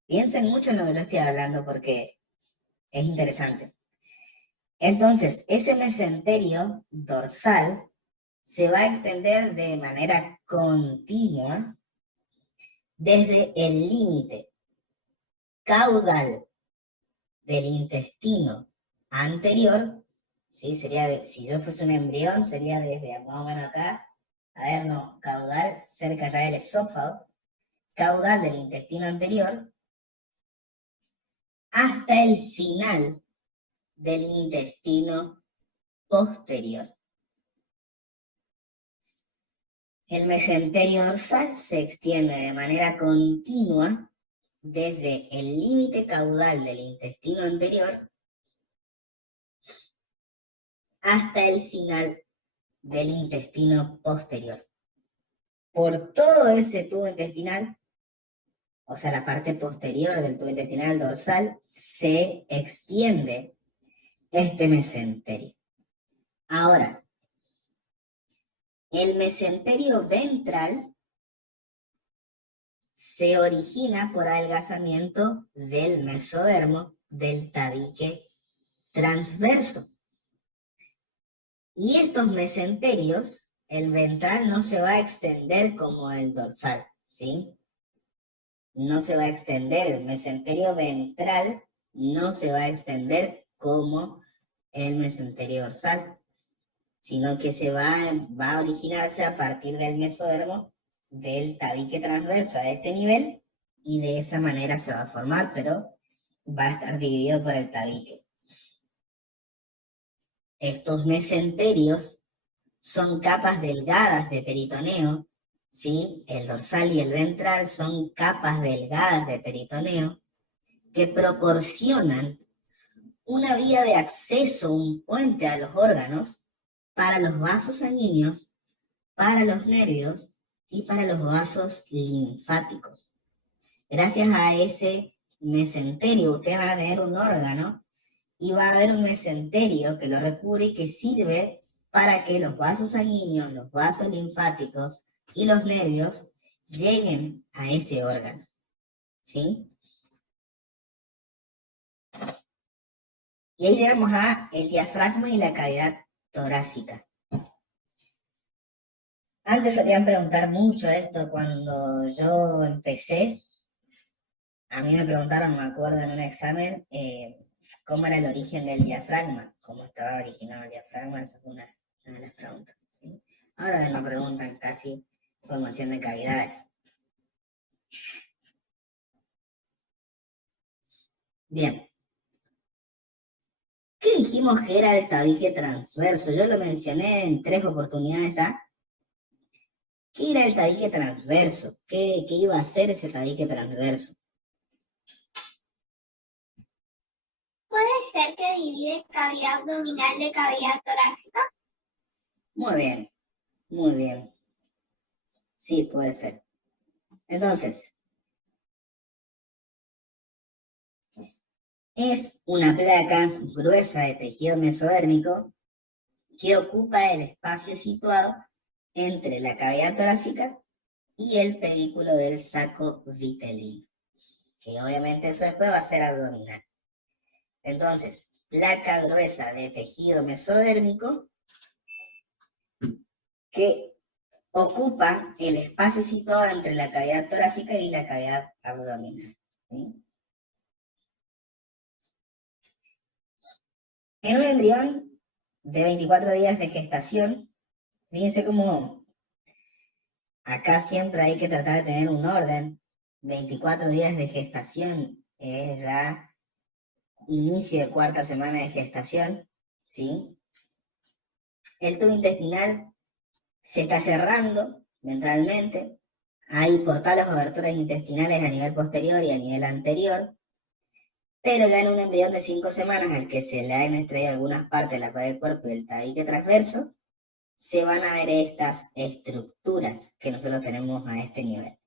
Piensen mucho en lo que yo estoy hablando porque es interesante. Entonces, ese mesenterio dorsal se va a extender de manera continua desde el límite caudal del intestino anterior, ¿sí? Sería, si yo fuese un embrión, sería desde más o menos acá, a ver, no, caudal, cerca ya del esófago, caudal del intestino anterior, hasta el final del intestino posterior. El mesenterio dorsal se extiende de manera continua desde el límite caudal del intestino anterior hasta el final del intestino posterior. Por todo ese tubo intestinal, o sea, la parte posterior del tubo intestinal dorsal, se extiende este mesenterio. Ahora, el mesenterio ventral se origina por adelgazamiento del mesodermo del tabique transverso. Y estos mesenterios, el ventral no se va a extender como el dorsal, ¿sí? No se va a extender, el mesenterio ventral no se va a extender como el mesenterio dorsal, sino que va a originarse a partir del mesodermo del tabique transverso a este nivel, y de esa manera se va a formar, pero va a estar dividido por el tabique. Estos mesenterios son capas delgadas de peritoneo, ¿sí? El dorsal y el ventral son capas delgadas de peritoneo que proporcionan una vía de acceso, un puente a los órganos para los vasos sanguíneos, para los nervios y para los vasos linfáticos. Gracias a ese mesenterio, ustedes van a tener un órgano y va a haber un mesenterio que lo recubre y que sirve para que los vasos sanguíneos, los vasos linfáticos y los nervios lleguen a ese órgano, ¿sí? Y ahí llegamos a el diafragma y la cavidad torácica. Antes solían preguntar mucho esto cuando yo empecé. A mí me preguntaron, me acuerdo, en un examen, cómo era el origen del diafragma, cómo estaba originado el diafragma, esa fue una de las preguntas, ¿sí? Ahora nos preguntan casi formación de cavidades. Bien. ¿Qué dijimos que era el tabique transverso? Yo lo mencioné en 3 oportunidades ya. ¿Qué era el tabique transverso? ¿Qué iba a hacer ese tabique transverso? ¿Puede ser que divide cavidad abdominal de cavidad torácica? Muy bien, muy bien. Sí, puede ser. Entonces, es una placa gruesa de tejido mesodérmico que ocupa el espacio situado entre la cavidad torácica y el pedículo del saco vitelino, que obviamente eso después va a ser abdominal. Entonces, placa gruesa de tejido mesodérmico que ocupa el espacio situado entre la cavidad torácica y la cavidad abdominal, ¿sí? En un embrión de 24 días de gestación, fíjense cómo acá siempre hay que tratar de tener un orden. 24 días de gestación es ya inicio de 4ª semana de gestación, ¿sí? El tubo intestinal se está cerrando ventralmente. Hay portales o aberturas intestinales a nivel posterior y a nivel anterior. Pero ya en un embrión de 5 semanas al que se le han extraído algunas partes de la pared del cuerpo y del tabique transverso, se van a ver estas estructuras que nosotros tenemos a este nivel.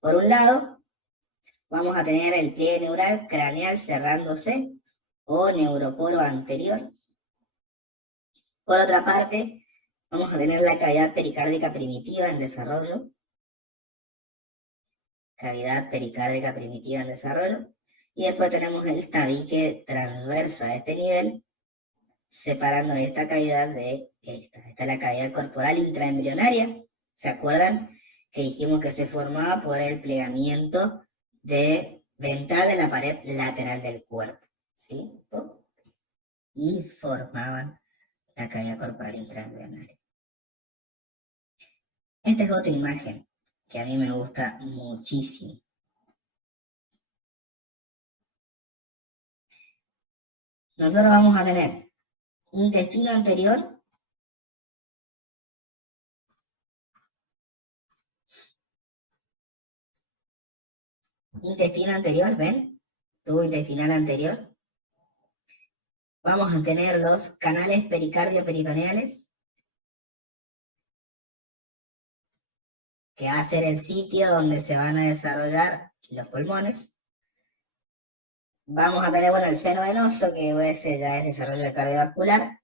Por un lado, vamos a tener el pliegue neural craneal cerrándose o neuroporo anterior. Por otra parte, vamos a tener la cavidad pericárdica primitiva en desarrollo. Cavidad pericárdica primitiva en desarrollo. Y después tenemos el tabique transverso a este nivel, separando esta cavidad de esta. Esta es la cavidad corporal intraembrionaria. ¿Se acuerdan que dijimos que se formaba por el plegamiento ventral de la pared lateral del cuerpo? ¿Sí? Y formaban la cavidad corporal intraembrionaria. Esta es otra imagen que a mí me gusta muchísimo. Nosotros vamos a tener intestino anterior, ¿ven? Tubo intestinal anterior. Vamos a tener los canales pericardio-peritoneales, que va a ser el sitio donde se van a desarrollar los pulmones. Vamos a tener, bueno, el seno venoso, que ese ya es desarrollo cardiovascular,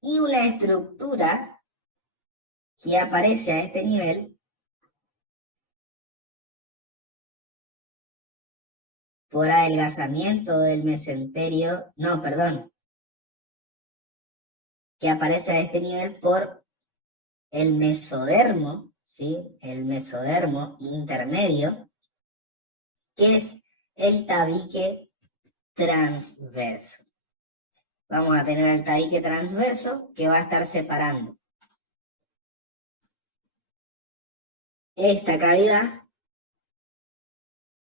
y una estructura que aparece a este nivel por adelgazamiento del mesenterio, que aparece a este nivel por el mesodermo, ¿sí? El mesodermo intermedio, que es el tabique transverso. Vamos a tener el tabique transverso que va a estar separando esta cavidad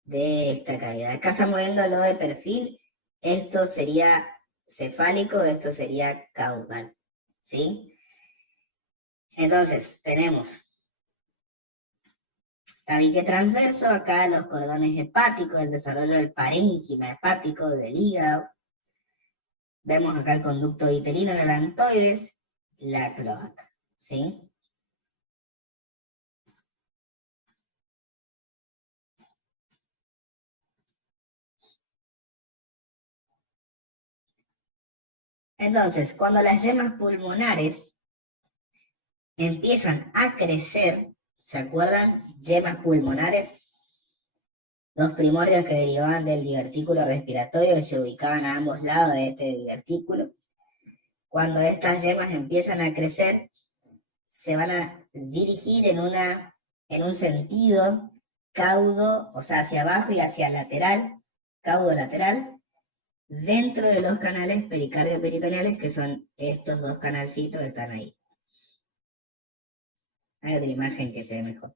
de esta cavidad. Acá estamos viendo lo de perfil. Esto sería cefálico, esto sería caudal, ¿sí? Entonces, tenemos tabique transverso, acá los cordones hepáticos, el desarrollo del parénquima hepático, del hígado. Vemos acá el conducto vitelino, el alantoides, la cloaca, ¿sí? Entonces, cuando las yemas pulmonares empiezan a crecer, ¿se acuerdan? Yemas pulmonares, dos primordios que derivaban del divertículo respiratorio y se ubicaban a ambos lados de este divertículo. Cuando estas yemas empiezan a crecer, se van a dirigir en un sentido caudo, o sea, hacia abajo y hacia lateral, caudo lateral, dentro de los canales pericardio-peritoneales, que son estos dos canalcitos que están ahí. Hay otra imagen que se ve mejor.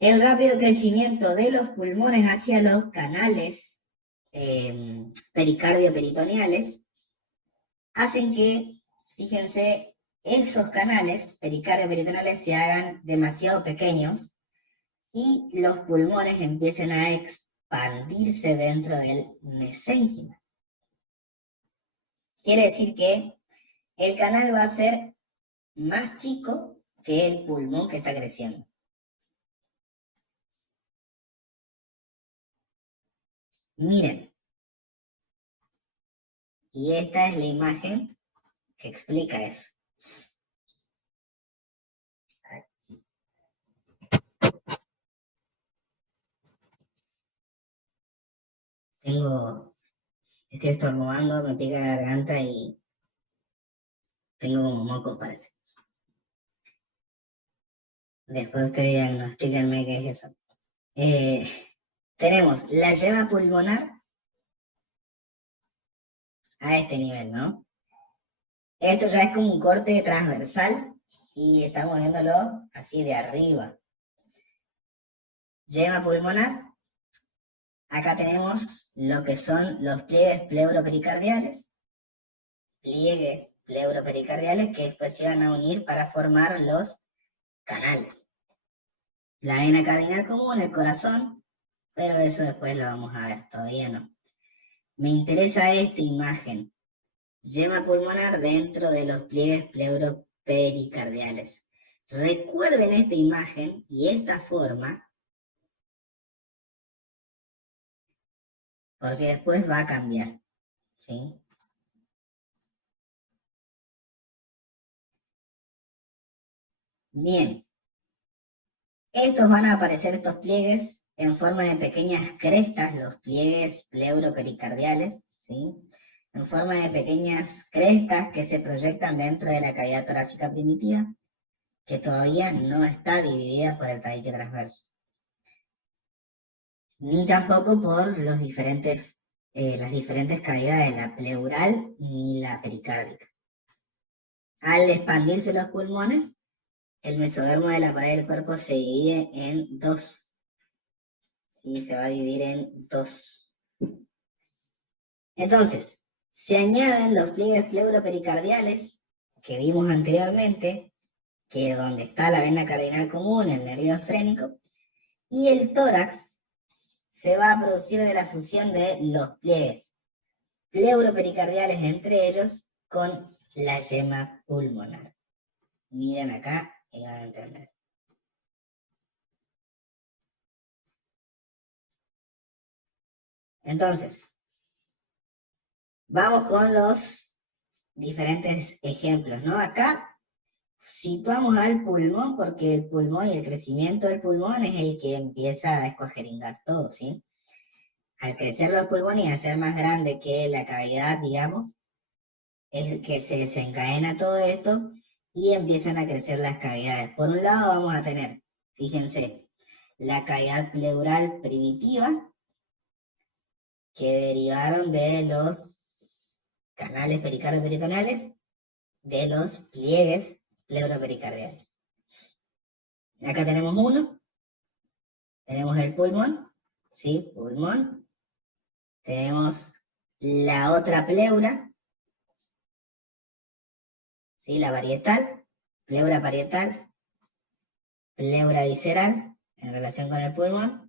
El rápido crecimiento de los pulmones hacia los canales pericardio-peritoneales hacen que, fíjense, esos canales pericardio-peritoneales se hagan demasiado pequeños y los pulmones empiecen a expandirse dentro del mesénquima. Quiere decir que el canal va a ser más chico que el pulmón que está creciendo. Miren. Y esta es la imagen que explica eso. Estoy estornudando, me pica la garganta y tengo como mocos, parece. Después ustedes diagnostíquenme qué es eso. Tenemos la yema pulmonar a este nivel, ¿no? Esto ya es como un corte transversal y estamos viéndolo así de arriba. Yema pulmonar. Acá tenemos lo que son los pliegues pleuropericardiales. Pliegues pleuropericardiales que después se van a unir para formar los canales. La vena cardinal común, el corazón, pero eso después lo vamos a ver, todavía no. Me interesa esta imagen. Yema pulmonar dentro de los pliegues pleuropericardiales. Recuerden esta imagen y esta forma, porque después va a cambiar, ¿sí? Bien. Estos van a aparecer, estos pliegues, en forma de pequeñas crestas, los pliegues pleuropericardiales, ¿sí? en forma de pequeñas crestas que se proyectan dentro de la cavidad torácica primitiva, que todavía no está dividida por el tabique transverso, ni tampoco por las diferentes cavidades, la pleural ni la pericárdica. Al expandirse los pulmones, el mesodermo de la pared del cuerpo se divide en dos. Sí, se va a dividir en dos. Entonces, se añaden los pliegues pleuropericardiales que vimos anteriormente, que es donde está la vena cardinal común, el nervio esfrénico, y el tórax se va a producir de la fusión de los pliegues pleuropericardiales entre ellos con la yema pulmonar. Miren acá y van a entender. Entonces, vamos con los diferentes ejemplos, ¿no? Acá situamos al pulmón porque el pulmón y el crecimiento del pulmón es el que empieza a escuajeringar todo, ¿sí? Al crecer los pulmones y a ser más grande que la cavidad, digamos, es el que se desencadena todo esto y empiezan a crecer las cavidades. Por un lado vamos a tener, fíjense, la cavidad pleural primitiva, que derivaron de los canales pericardio-peritoneales, de los pliegues pleuropericardiales. Acá tenemos uno, tenemos el pulmón, ¿sí? Pulmón. Tenemos la otra pleura, ¿sí? La parietal, pleura parietal, pleura visceral, en relación con el pulmón,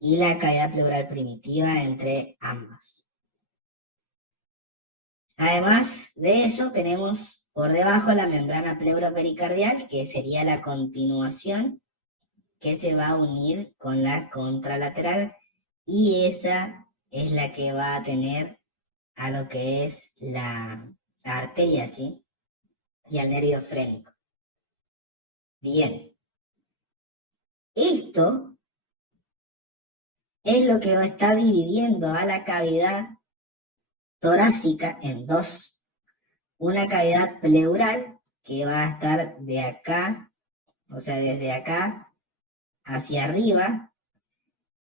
y la cavidad pleural primitiva entre ambas. Además de eso, tenemos por debajo la membrana pleuropericardial, que sería la continuación que se va a unir con la contralateral, y esa es la que va a tener a lo que es la arteria, ¿sí? Y al nervio frénico. Bien. Esto es lo que va a estar dividiendo a la cavidad torácica en dos. Una cavidad pleural que va a estar de acá, o sea, desde acá hacia arriba,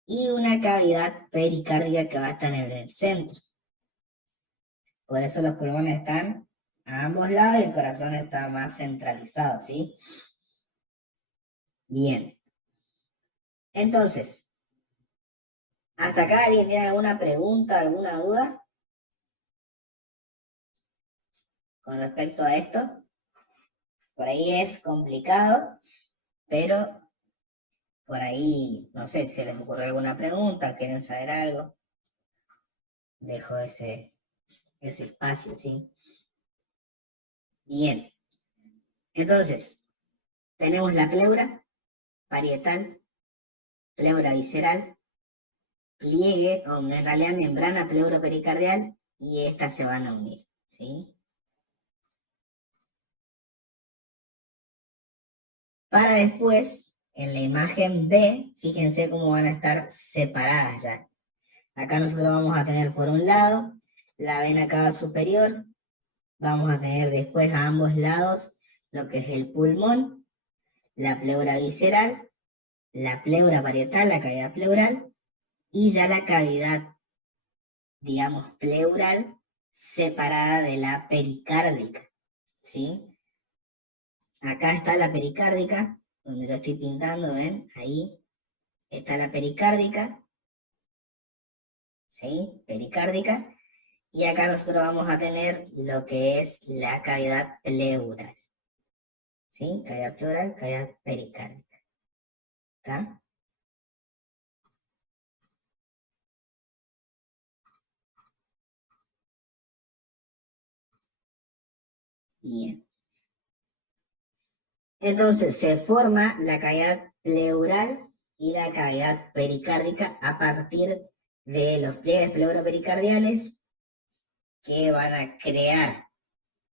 y una cavidad pericárdica que va a estar en el centro. Por eso los pulmones están a ambos lados y el corazón está más centralizado, ¿sí? Bien. Entonces, ¿hasta acá alguien tiene alguna pregunta, alguna duda con respecto a esto? Por ahí es complicado, pero por ahí, no sé, si les ocurre alguna pregunta, quieren saber algo. Dejo ese espacio, ¿sí? Bien. Entonces, tenemos la pleura parietal, pleura visceral, pliegue, o en realidad membrana pleuropericardial, y estas se van a unir, ¿sí? Para después, en la imagen B, fíjense cómo van a estar separadas ya. Acá nosotros vamos a tener por un lado la vena cava superior, vamos a tener después a ambos lados lo que es el pulmón, la pleura visceral, la pleura parietal, la cavidad pleural, y ya la cavidad, digamos, pleural separada de la pericárdica, ¿sí? Acá está la pericárdica, donde yo estoy pintando, ¿ven? Ahí está la pericárdica, ¿sí? Pericárdica. Y acá nosotros vamos a tener lo que es la cavidad pleural, ¿sí? Cavidad pleural, cavidad pericárdica. ¿Está? Bien. Entonces se forma la cavidad pleural y la cavidad pericárdica a partir de los pliegues pleuropericardiales que van a crear,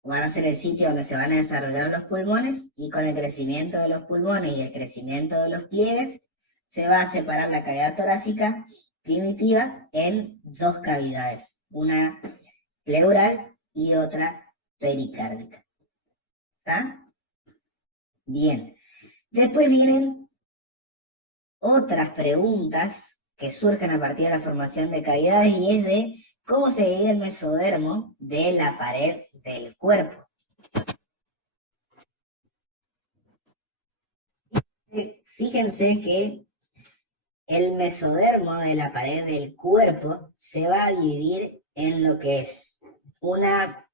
van a ser el sitio donde se van a desarrollar los pulmones, y con el crecimiento de los pulmones y el crecimiento de los pliegues se va a separar la cavidad torácica primitiva en dos cavidades, una pleural y otra pericárdica. ¿Está? Bien. Después vienen otras preguntas que surgen a partir de la formación de cavidades y es de cómo se divide el mesodermo de la pared del cuerpo. Fíjense que el mesodermo de la pared del cuerpo se va a dividir en lo que es una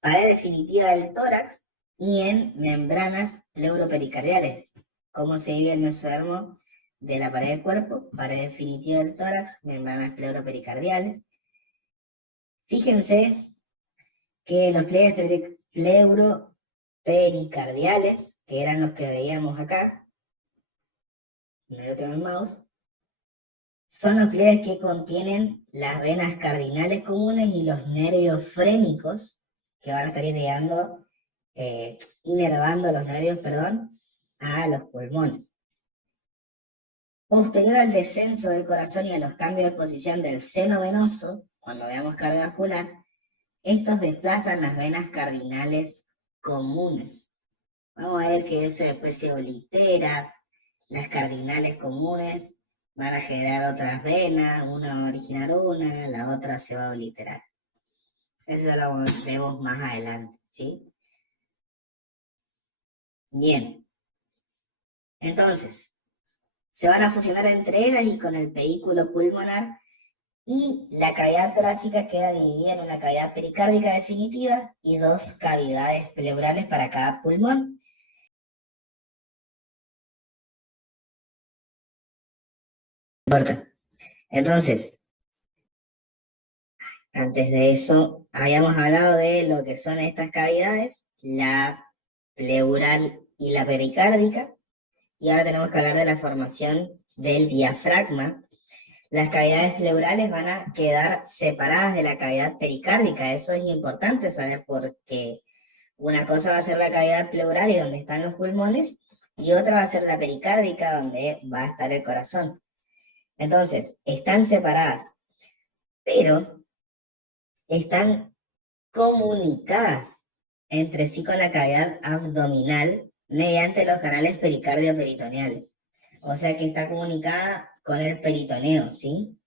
pared definitiva del tórax y en membranas pleuropericardiales. ¿Cómo se divide el mesodermo de la pared del cuerpo? Pared definitiva del tórax, membranas pleuropericardiales. Fíjense que los pliegues pleuropericardiales, que eran los que veíamos acá, donde yo tengo el mouse, son los pliegues que contienen las venas cardinales comunes y los nervios frénicos que van a estar inervando los nervios, a los pulmones. Posterior al descenso del corazón y a los cambios de posición del seno venoso, cuando veamos cardiovascular, estos desplazan las venas cardinales comunes. Vamos a ver que eso después se oblitera. Las cardinales comunes van a generar otras venas, una va a originar una, la otra se va a obliterar. Eso lo vemos más adelante, ¿sí? Bien. Entonces, se van a fusionar entre ellas y con el vehículo pulmonar, y la cavidad torácica queda dividida en una cavidad pericárdica definitiva y dos cavidades pleurales para cada pulmón. Entonces, antes de eso, habíamos hablado de lo que son estas cavidades, la pleural y la pericárdica, y ahora tenemos que hablar de la formación del diafragma. Las cavidades pleurales van a quedar separadas de la cavidad pericárdica. Eso es importante saber porque una cosa va a ser la cavidad pleural y donde están los pulmones, y otra va a ser la pericárdica donde va a estar el corazón. Entonces, están separadas, pero están comunicadas entre sí con la cavidad abdominal mediante los canales pericardio-peritoneales. O sea que está comunicada con el peritoneo, ¿sí?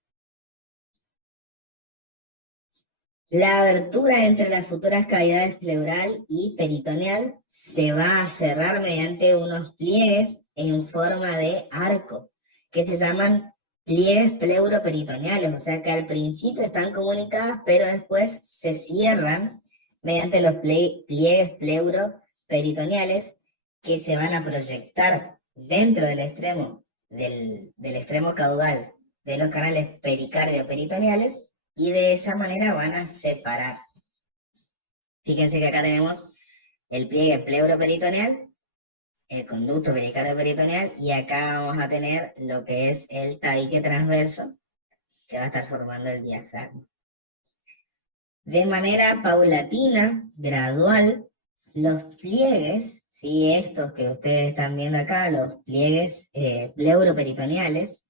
La abertura entre las futuras cavidades pleural y peritoneal se va a cerrar mediante unos pliegues en forma de arco, que se llaman pliegues pleuroperitoneales, o sea que al principio están comunicadas, pero después se cierran mediante los pliegues pleuroperitoneales que se van a proyectar dentro del extremo, del extremo caudal de los canales pericardio-peritoneales, y de esa manera van a separar. Fíjense que acá tenemos el pliegue pleuroperitoneal, el conducto pericardio-peritoneal, y acá vamos a tener lo que es el tabique transverso, que va a estar formando el diafragma. De manera paulatina, gradual, los pliegues, ¿sí? Estos que ustedes están viendo acá, los pliegues pleuroperitoneales,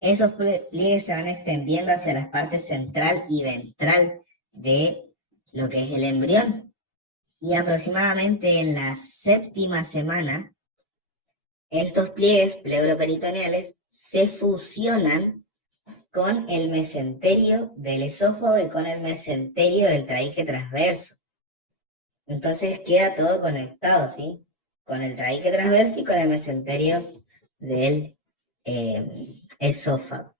esos pliegues se van extendiendo hacia las partes central y ventral de lo que es el embrión. Y aproximadamente en la 7ª semana, estos pliegues pleuroperitoneales se fusionan con el mesenterio del esófago y con el mesenterio del traíque transverso. Entonces queda todo conectado, ¿sí? Con el traíque transverso y con el mesenterio del esófago.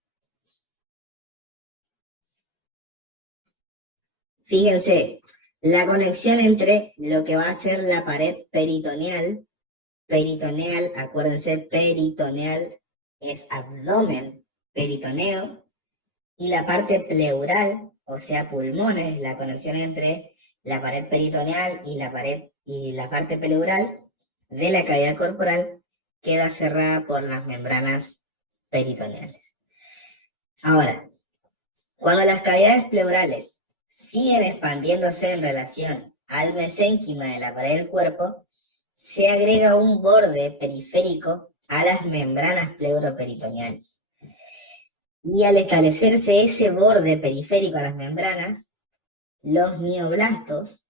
Fíjense, la conexión entre lo que va a ser la pared peritoneal, acuérdense, peritoneal es abdomen, peritoneo, y la parte pleural, o sea, pulmones, la conexión entre la pared peritoneal y la parte pleural de la cavidad corporal queda cerrada por las membranas peritoneales. Ahora, cuando las cavidades pleurales siguen expandiéndose en relación al mesénquima de la pared del cuerpo, se agrega un borde periférico a las membranas pleuroperitoneales. Y al establecerse ese borde periférico a las membranas, los mioblastos,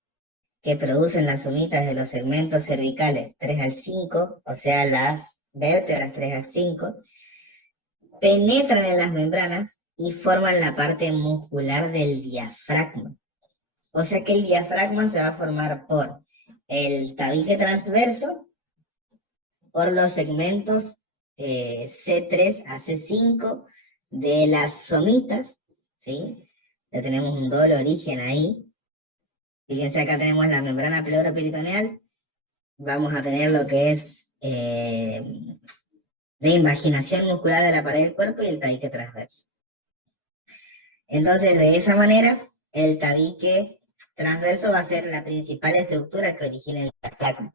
que producen las somitas de los segmentos cervicales 3 al 5, o sea, las vértebras 3 al 5, penetran en las membranas y forman la parte muscular del diafragma. O sea que el diafragma se va a formar por el tabique transverso, por los segmentos C3 a C5 de las somitas, ¿sí? Ya tenemos un doble origen ahí. Fíjense, acá tenemos la membrana pleuroperitoneal, vamos a tener lo que es de invaginación muscular de la pared del cuerpo y el tabique transverso. Entonces, de esa manera, el tabique transverso va a ser la principal estructura que origina el diafragma.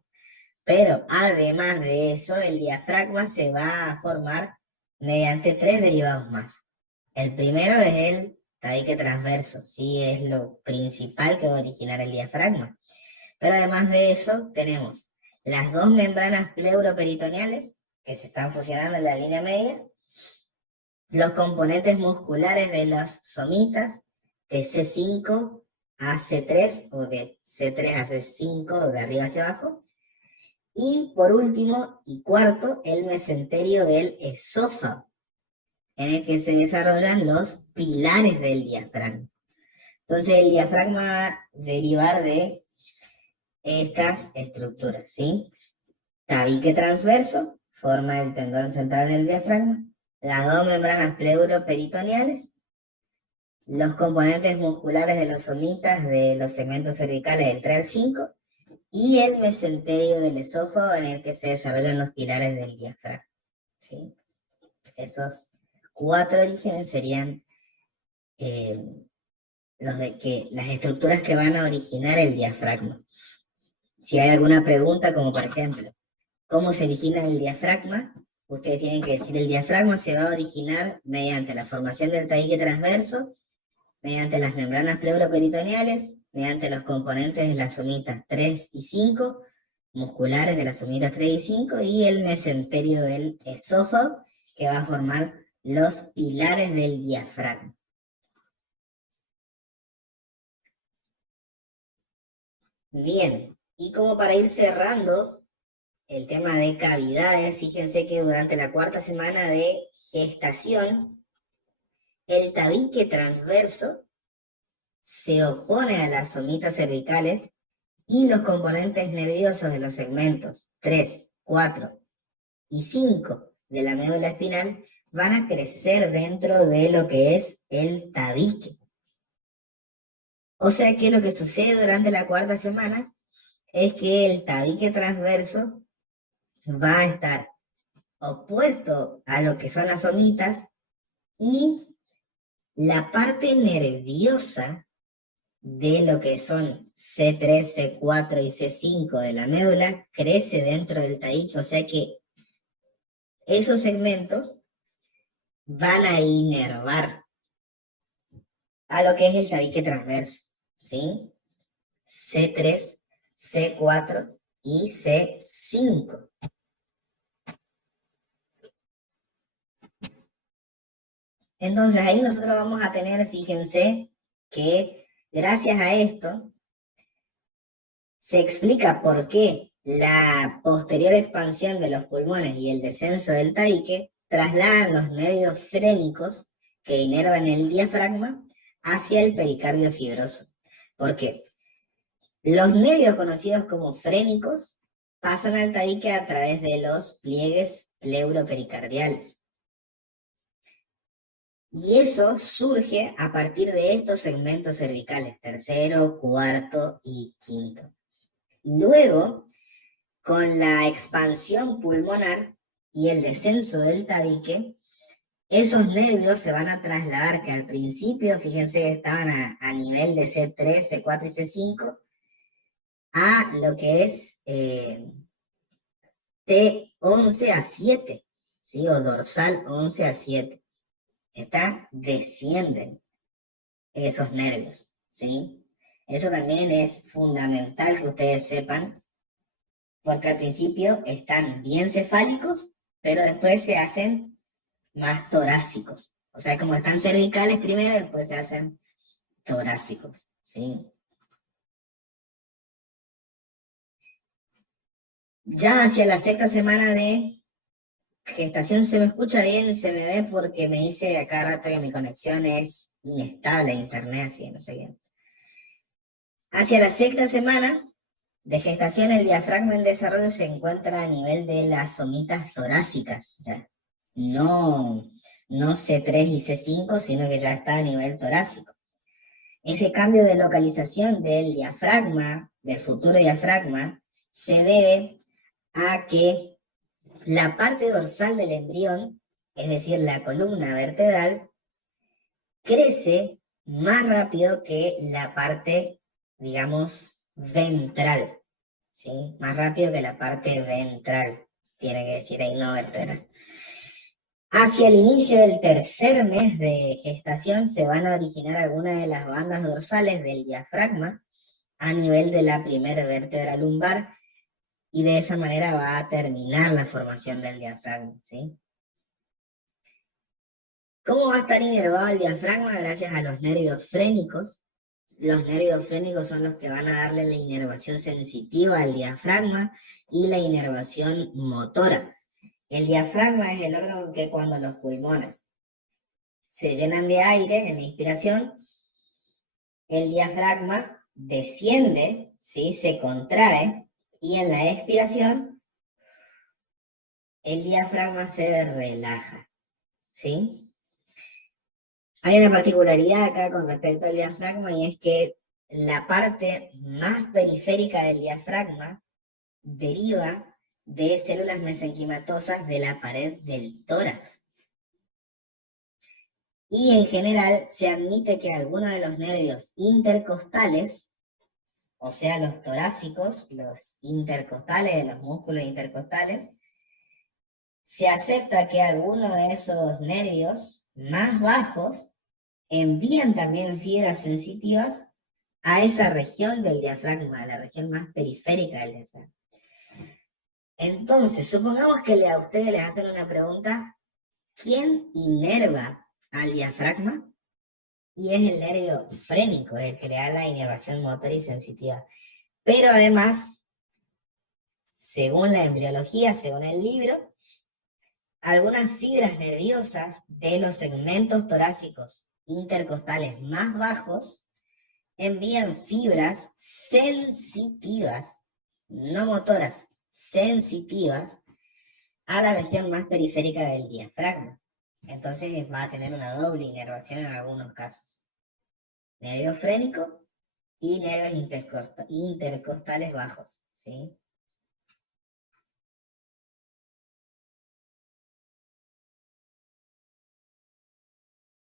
Pero además de eso, el diafragma se va a formar mediante 3 derivados más. El primero es el tabique transverso, sí, es lo principal que va a originar el diafragma. Pero además de eso, tenemos las 2 membranas pleuroperitoneales que se están fusionando en la línea media, los componentes musculares de las somitas de C5 a C3 o de C3 a C5 o de arriba hacia abajo, y por último y cuarto, el mesenterio del esófago, en el que se desarrollan los pilares del diafragma. Entonces el diafragma va a derivar de estas estructuras, ¿sí? Tabique transverso, forma el tendón central del diafragma, las 2 membranas pleuroperitoneales, los componentes musculares de los somitas de los segmentos cervicales del 3 al 5, y el mesenterio del esófago en el que se desarrollan los pilares del diafragma, ¿sí? Esos 4 orígenes serían las estructuras que van a originar el diafragma. Si hay alguna pregunta, como por ejemplo, ¿cómo se origina el diafragma? Ustedes tienen que decir, el diafragma se va a originar mediante la formación del tabique transverso, mediante las membranas pleuroperitoneales, mediante los componentes de las somitas 3 y 5, musculares de las somitas 3 y 5, y el mesenterio del esófago, que va a formar los pilares del diafragma. Bien, y como para ir cerrando el tema de cavidades, fíjense que durante la 4ª semana de gestación, el tabique transverso se opone a las somitas cervicales y los componentes nerviosos de los segmentos 3, 4 y 5 de la médula espinal van a crecer dentro de lo que es el tabique. O sea que lo que sucede durante la 4ª semana es que el tabique transverso va a estar opuesto a lo que son las somitas y la parte nerviosa de lo que son C3, C4 y C5 de la médula crece dentro del tabique, o sea que esos segmentos van a inervar a lo que es el tabique transverso, ¿sí? C3, C4 y C5. Entonces ahí nosotros vamos a tener, fíjense, que gracias a esto se explica por qué la posterior expansión de los pulmones y el descenso del tabique trasladan los nervios frénicos que inervan el diafragma hacia el pericardio fibroso. ¿Por qué? Los nervios conocidos como frénicos pasan al tabique a través de los pliegues pleuropericardiales. Y eso surge a partir de estos segmentos cervicales, 3º, 4º y 5º. Luego, con la expansión pulmonar y el descenso del tabique, esos nervios se van a trasladar, que al principio, fíjense, estaban a nivel de C3, C4 y C5, a lo que es T11 a 7, ¿sí? O dorsal 11 a 7. Descienden esos nervios, ¿sí? Eso también es fundamental que ustedes sepan, porque al principio están bien cefálicos, pero después se hacen más torácicos, O sea, como están cervicales primero, después se hacen torácicos, ¿sí? Ya hacia la sexta semana de gestación se me escucha bien, se me ve porque me dice a cada rato que mi conexión es inestable, internet, así, no sé qué. Hacia la sexta semana de gestación, el diafragma en desarrollo se encuentra a nivel de las somitas torácicas, ya. No, no C3 y C5, sino que ya está a nivel torácico. Ese cambio de localización del diafragma, del futuro diafragma, se debe a que la parte dorsal del embrión, es decir, la columna vertebral, crece más rápido que la parte, digamos, ventral, ¿sí? Más rápido que la parte ventral, tiene que decir ahí, no vertebral. Hacia el inicio del tercer mes de gestación se van a originar algunas de las bandas dorsales del diafragma a nivel de la primera vértebra lumbar y de esa manera va a terminar la formación del diafragma, ¿sí? ¿Cómo va a estar inervado el diafragma? Gracias a los nervios frénicos. Los nervios frénicos son los que van a darle la inervación sensitiva al diafragma y la inervación motora. El diafragma es el órgano que cuando los pulmones se llenan de aire en la inspiración, el diafragma desciende, ¿sí? Se contrae y en la expiración el diafragma se relaja, ¿sí? Hay una particularidad acá con respecto al diafragma y es que la parte más periférica del diafragma deriva de células mesenquimatosas de la pared del tórax. Y en general se admite que algunos de los nervios intercostales, o sea, los torácicos, los intercostales de los músculos intercostales, se acepta que algunos de esos nervios más bajos envían también fibras sensitivas a esa región del diafragma, a la región más periférica del diafragma. Entonces, supongamos que a ustedes les hacen una pregunta, ¿quién inerva al diafragma? Y es el nervio frénico, el que le da la inervación motora y sensitiva. Pero además, según la embriología, según el libro, algunas fibras nerviosas de los segmentos torácicos intercostales más bajos envían fibras sensitivas, no motoras, sensitivas, a la región más periférica del diafragma. Entonces va a tener una doble inervación en algunos casos. Nervio frénico y nervios intercostales bajos, ¿sí?